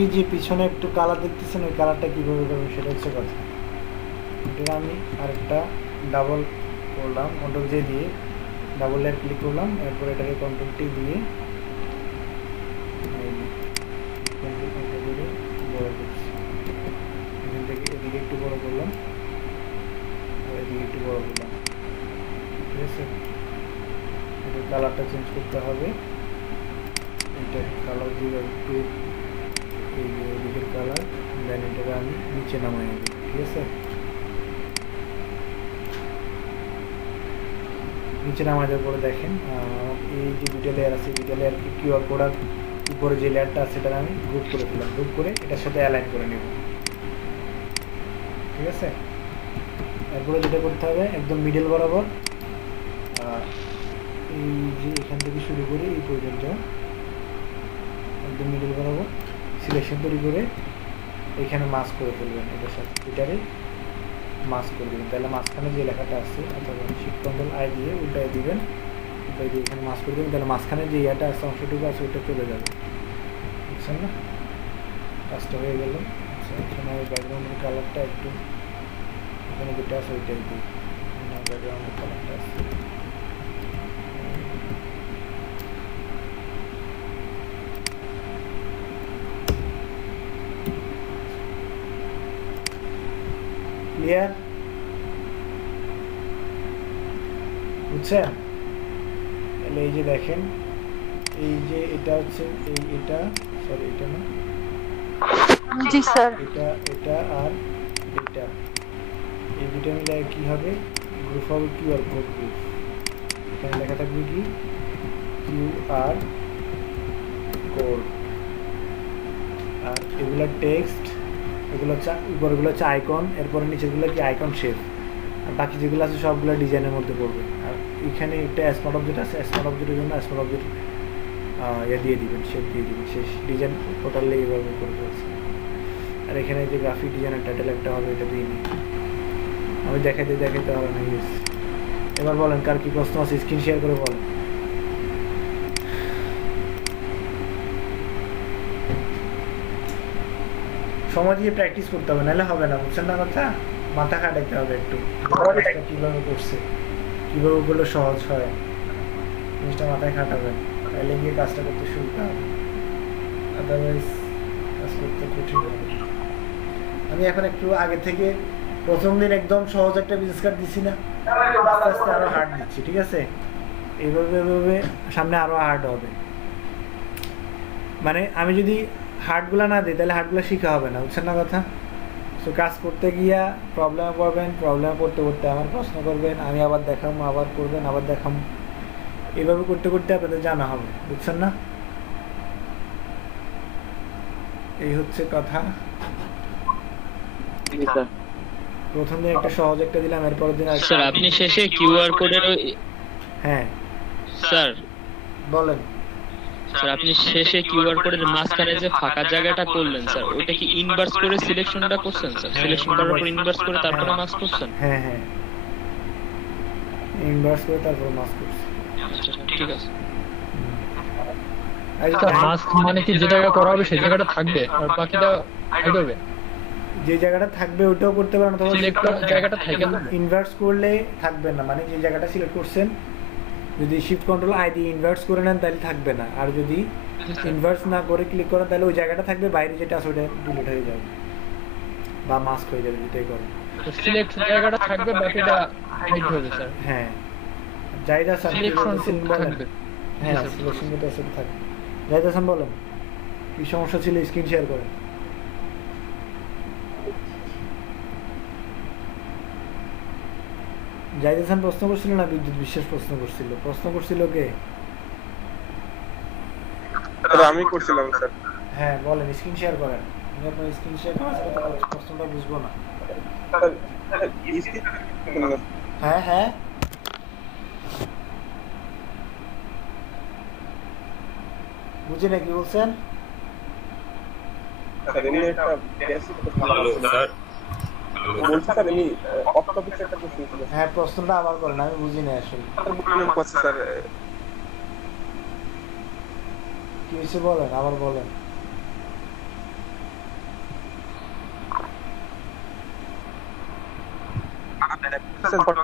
ওই যে পিছনে একটু কালার দেখতেছেন, ওই কালারটা কীভাবে করবেন সেটা হচ্ছে কথা। এটা আমি আরেকটা ডাবল করলাম, কন্ট্রোল জে দিয়ে ডাবল লেয়ার ক্লিক করলাম, এরপর এটাকে কন্ট্রোল টি দিয়ে বড় করছি, এখান থেকে এদিকে একটু বড় করলাম, এদিকে একটু বড় করলাম, ঠিক আছে। এটার কালারটা চেঞ্জ করতে হবে, এটা কালার দিয়ে একটু এই যে এদিকের কালার, দেন এটাকে আমি নিচে নামাই নেব, ঠিক আছে। নিচে নামাই দেওয়ার পরে দেখেন এই যে দুটো লেয়ার আছে, দুটো লেয়ার কিউআর কোড আর উপরে যে লেয়ারটা আছে সেটা আমি গ্রুপ করে দিলাম, গ্রুপ করে এটার সাথে অ্যালাইন করে নেব, ঠিক আছে। এরপরে যেটা করতে হবে একদম মিডল বরাবর এই যে এখান থেকে শুরু করে এই পর্যন্ত একদম মিডল বরাবর সিলেকশন তৈরি করে এখানে মাস্ক করে ফেলবেন, এটার সাথে এটারে মাস্ক করে দেবেন, তাহলে মাঝখানে যে লেখাটা আছে অথবা শিফট কন্ট্রোল আই দিয়ে উল্টাই দিবেন, উল্টাই দিয়ে এখানে মাস্ক করে দেবেন, তাহলে মাঝখানে যে ইয়াটা আছে অংশটুকু আছে ওইটা চলে যাবে, বুঝছেন না? কাজটা হয়ে গেল। আচ্ছা, এখানে ব্যাকগ্রাউন্ডের কালারটা একটু এখানে যেটা আছে ওইটাই দিই, ব্যাকগ্রাউন্ডের কালারটা আছে ক্লিয়ার, বুঝছেন? তাহলে এই যে দেখেন এই যে এটা হচ্ছে এটা সরি এটা না, জি স্যার, এটা আর এটা এই দুটো মিলে কি হবে, গ্রুপ হবে কিউআর কোড গ্রুপ। এখানে লেখা থাকবে কি কিউআর কোড, আর এগুলো টেক্সট, এগুলো হচ্ছে উপরগুলো হচ্ছে আইকন, এরপরে নিচেগুলো কি আইকন শেপ, আর বাকি যেগুলো আছে সবগুলো ডিজাইনের মধ্যে পড়বে। আর এখানে একটা স্মার্ট অবজেক্ট আছে, স্মার্ট অবজেক্টের জন্য স্মার্ট অবজেক্ট ইয়ে দিয়ে দিবেন, শেপ দিয়ে দিবেন, শেষ ডিজাইন টোটালি এইভাবে করে ফেলছে। আর এখানে যে গ্রাফিক ডিজাইনের টাইটেল একটা হবে এটা দিয়ে নিই, আমি দেখাইতে হবে না। ইয়েস, এবার বলেন কার কি প্রশ্ন আছে, স্ক্রিন শেয়ার করে বলেন। সময় দিয়ে প্র্যাকটিস করতে হবে, নাহলে হবে না, বুঝছেন না কথা? মাথা খাটাইতে হবে একটু, কীভাবে করছে, কীভাবে করলে সহজ হয়, জিনিসটা মাথায় খাটাবেন, তাহলে গিয়ে কাজটা করতে সুবিধা হবে, আদারওয়াইজ কাজ করতে কঠিন হবে। আমি এখন একটু আগে থেকে প্রথম দিন একদম সহজ একটা বিজনেস কার্ড দিচ্ছি না, আস্তে আস্তে আরও হার্ড দিচ্ছি, ঠিক আছে? এইভাবে সামনে আরও হার্ড হবে। মানে আমি যদি হার্ডগুলো না দিই তাহলে হার্ডগুলো শেখা হবে না, বুঝছেন না কথা? সো কাজ করতে গিয়া প্রবলেমে পড়বেন, প্রবলেমে পড়তে আমার প্রশ্ন করবেন, আমি আবার দেখাবো, আবার করবেন, আবার দেখাবো, এইভাবে করতে আপনাদের জানা হবে, বুঝছেন না? এই হচ্ছে কথা। প্রথম দিন একটা সহজ একটা দিলাম, এরপরের দিন স্যার আপনি শেষে কিউআর কোডের হ্যাঁ স্যার বলেন। স্যার আপনি শেষে কিউআর কোডের মাঝখানে যে ফাঁকা জায়গাটা করলেন স্যার, ওটা কি ইনভার্স করে সিলেকশনটা করছেন স্যার? সিলেকশন করার পর ইনভার্স করে তারপরে মাস্ক করছেন? হ্যাঁ ইনভার্স করে তারপর মাস্ক করছি। আচ্ছা ঠিক আছে। মাস্ক মানে কি যে জায়গা করা হবে সেই জায়গাটা থাকবে আর বাকিটা হাইড হবে? যে জায়গাটা থাকবে ওটাও করতে পারেন, অথবা সিলেক্ট জায়গাটা থাকে না, ইনভার্স করলে থাকবে না, মানে যে জায়গাটা সিলেক্ট করছেন যদি শিফট কন্ট্রোল আই দিয়ে ইনভার্স করে নেন তাহলে থাকবে না, আর যদি ইনভার্স না করে ক্লিক করেন তাহলে ওই জায়গাটা থাকবে, বাইরে যেটা আছে ওটা ডিলিট হয়ে যাবে বা মাস্ক হয়ে যাবে, যেটাই করেন। সিলেক্ট জায়গাটা থাকবে, বাকিটা হাইড হয়ে যাবে স্যার। হ্যাঁ জায়গা স্যার সিলেকশন বলেন। থাকবে, হ্যাঁ সিলেকশন যেটা আছে থাকবে। জায়গা স্যার বলেন কি সমস্যা ছিল, স্ক্রিন শেয়ার করেন। জাহিদ হাসান প্রশ্ন করছিল না বিদ্যুৎ বিশ্বাস প্রশ্ন করছিল কে? আমি করছিলাম স্যার। হ্যাঁ বলেন, স্ক্রিন শেয়ার করেন। আমি আপনার স্ক্রিন শেয়ার করার সাথে প্রশ্নটা বুঝবো না। হ্যাঁ বুঝি না কি বলছেন? হ্যাঁ প্রশ্নটা আবার বলেন, আমি বুঝি না আসলে কি হয়েছে, বলেন আবার বলেন। স্যার ফর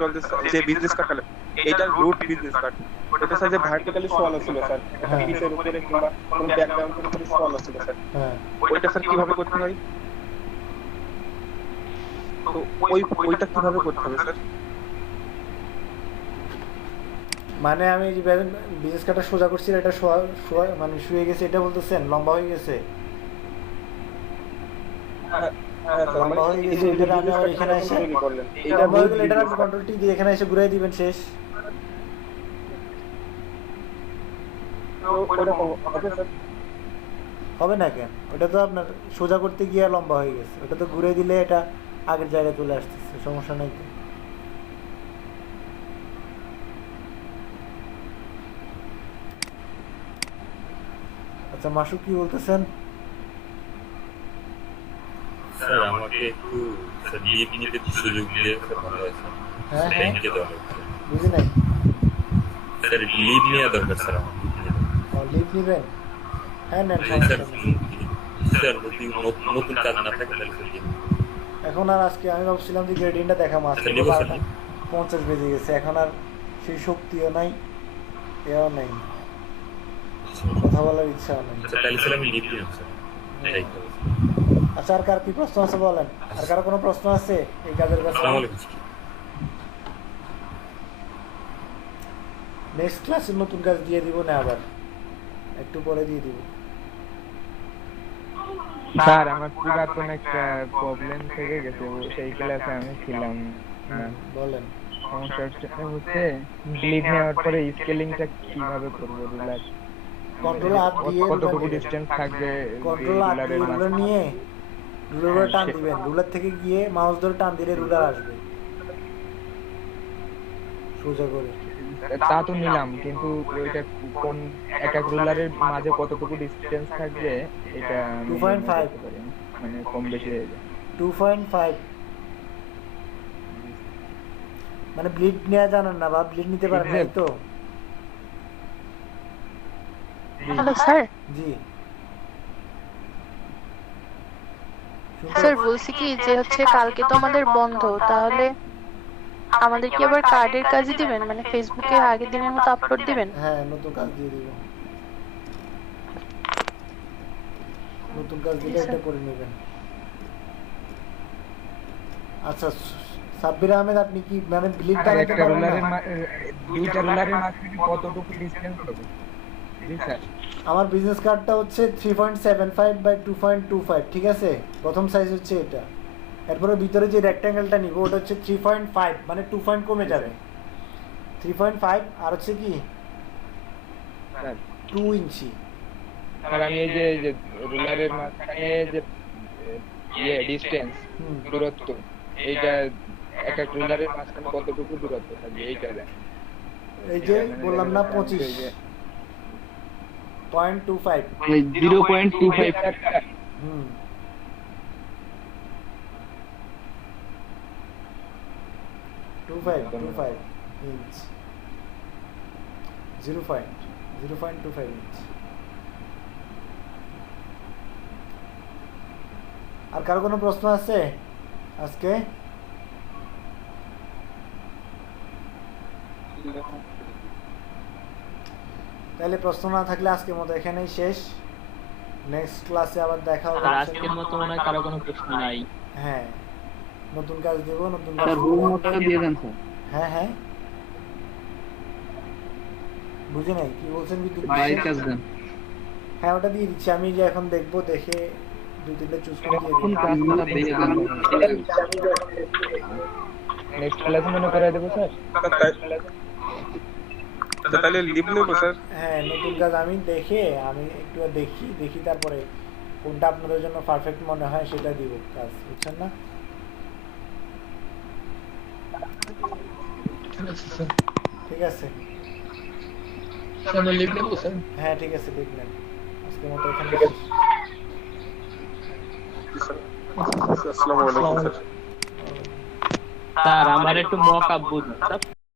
যে বিজনেস কার্ড এটার রুট বিজনেস কার্ড ওটা স্যার যে ভার্টিক্যালি শোয়ানো ছিল স্যার হ্যাঁ। পিসের উপরে কিংবা কোন ব্যাকগ্রাউন্ডের উপরে শোয়ানো ছিল স্যার হ্যাঁ ওইটা স্যার কিভাবে করতে হয় তো ওইটা কিভাবে করতে হবে স্যার মানে আমি যে বিজনেস কার্ডটা সোজা করছি এটা মানে শুয়ে গেছে এটা বলতেছেন লম্বা হয়ে গেছে লম্বা হয়ে গেছে এটা আমি আবার এখানে এসে এটা বলে গেলে এটা আপনি কন্ট্রোল টি দিয়ে এখানে এসে ঘুরিয়ে দিবেন শেষ হবে না কেন ওটা তো আপনার সোজা করতে গিয়ে লম্বা হয়ে গেছে ওটা তো ঘুরে দিলে এটা আগের জায়গায় চলে আসতেছে সমস্যা নাই তো আচ্ছা মাসুক কি বলতেছেন স্যার আমাকে একটু স্যার লিভ নিতে সুযোগ দিলে ভালো হয় স্যার হ্যাঁ সেটা হ্যাঁ নিতে দরকার বুঝি নাই স্যার লিভ নেওয়া দরকার স্যার আমার লিভ নিবেন হ্যাঁ নেন স্যার সমস্যা নেই স্যার যদি নতুন কাজ না থাকে তাহলে স্যার লিভ এখন আর আজকে আমি ভাবছিলাম যে গ্রেডিংটা দেখাবো আজকে নেবো স্যার 50 বেজে গেছে এখন আর সেই শক্তিও নাই এও নাই কথা বলার ইচ্ছাও নেই স্যার তাহলে স্যার আমি লিভ নিলাম স্যার এটাই তো আচ্ছা আর কার কি প্রশ্ন আছে বলেন আর কারো কোনো প্রশ্ন আছে এই কাজের ব্যাপারে আসসালামু আলাইকুম নেক্সট ক্লাসে নতুন কাজ দিয়ে দিব না আবার একটু পরে দিয়ে দিব স্যার আমার পুরাতন একটা প্রবলেম থেকে গেছে সেই ক্লাসে আমি ছিলাম না বলেন সমস্যাটা হচ্ছে ব্লিড নেওয়ার পরে স্কেলিংটা কিভাবে করব রুলার কন্ট্রোল হাত দিয়ে কতটুকু ডিসটেন্স থাকবে কন্ট্রোল হাত দিয়ে রুলার নিয়ে রুলার টান দিবেন রুলার থেকে গিয়ে মাউস ধরে টান দিলে রুলার আসবে সোজা করে তা তো নিলাম কিন্তু ওইটা কোন এক এক রুলারের মাঝে কতটুকু ডিসটেন্স থাকবে এটা 2.5 মানে কম বেশি হয়ে যায় 2.5 মানে ব্লিড নেওয়া জানেন না বা ব্লিড নিতে পারেন না তো হ্যালো স্যার জি স্যার বলছি কি যে হচ্ছে কালকে তো আমাদের বন্ধ তাহলে আমাদের কি আবার কার্ডের কাজই দিবেন মানে ফেসবুকে আগের দিনের মতো আপলোড দিবেন হ্যাঁ নতুন কাজ দিয়ে দিব নতুন কাজ দিলে এটা করে নেবেন আচ্ছা সাব্বির আহমেদ আপনি কি মানে ব্লিড টানাতে পারেন না দুইটা রুলারের মাঝে কতটুকু ডিসটেন্স হবে জি স্যার আমার বিজনেস কার্ডটা হচ্ছে 3.75 বাই 2.25 ঠিক আছে প্রথম সাইজ হচ্ছে এটা এরপরে ভিতরে যে রেক্ট্যাঙ্গেলটা নিব ওটা হচ্ছে 3.5 মানে 2 পয়েন্ট কমে যাবে 3.5 আর হচ্ছে কি স্যার 2 ইঞ্চি আর আমি এই যে রুলারের মাঝখানে যে ডিসটেন্স দূরত্ব এইটা এক এক রুলারের মাঝখানে কতটুকু দূরত্ব থাকবে এইটা দেন এই যে বললাম না 25.25 0.25 হুম 25 ইঞ্চ 0.25 ইঞ্চ আর কারো কোনো প্রশ্ন আছে আজকে তাহলে প্রশ্ন না থাকলে আজকের মতো এখানেই শেষ নেক্সট ক্লাসে আবার দেখা হবে আর আজকের মতো মনে হয় কারো কোনো প্রশ্ন নাই হ্যাঁ নতুন কাজ দেব নতুন কাজ স্যার রুম মোডটা দিয়ে দেন স্যার হ্যাঁ হ্যাঁ বুঝে নাই কি বলছেন বিদ্যুৎ বাইরের কাজ দেন হ্যাঁ ওটা দিয়ে দিচ্ছি আমি যে এখন দেখবো দেখে দুই তিনটা চুজ করে দিয়ে কোন দিই কাজগুলো দিয়ে দেন নেক্সট ক্লাসে মনে করে দেব স্যার তাহলে লিভ নেব স্যার হ্যাঁ নতুন কাজ আমি দেখে আমি একটু দেখি তারপরে কোনটা আপনাদের জন্য পারফেক্ট মনে হয় সেটা দিব কাজ বুঝছেন না ঠিক আছে আমরা লিভ নেব স্যার হ্যাঁ ঠিক আছে দেখবেন আজকের মতো এখানে আসসালামু আলাইকুম স্যার স্যার আমার একটু মক আপ বুঝুন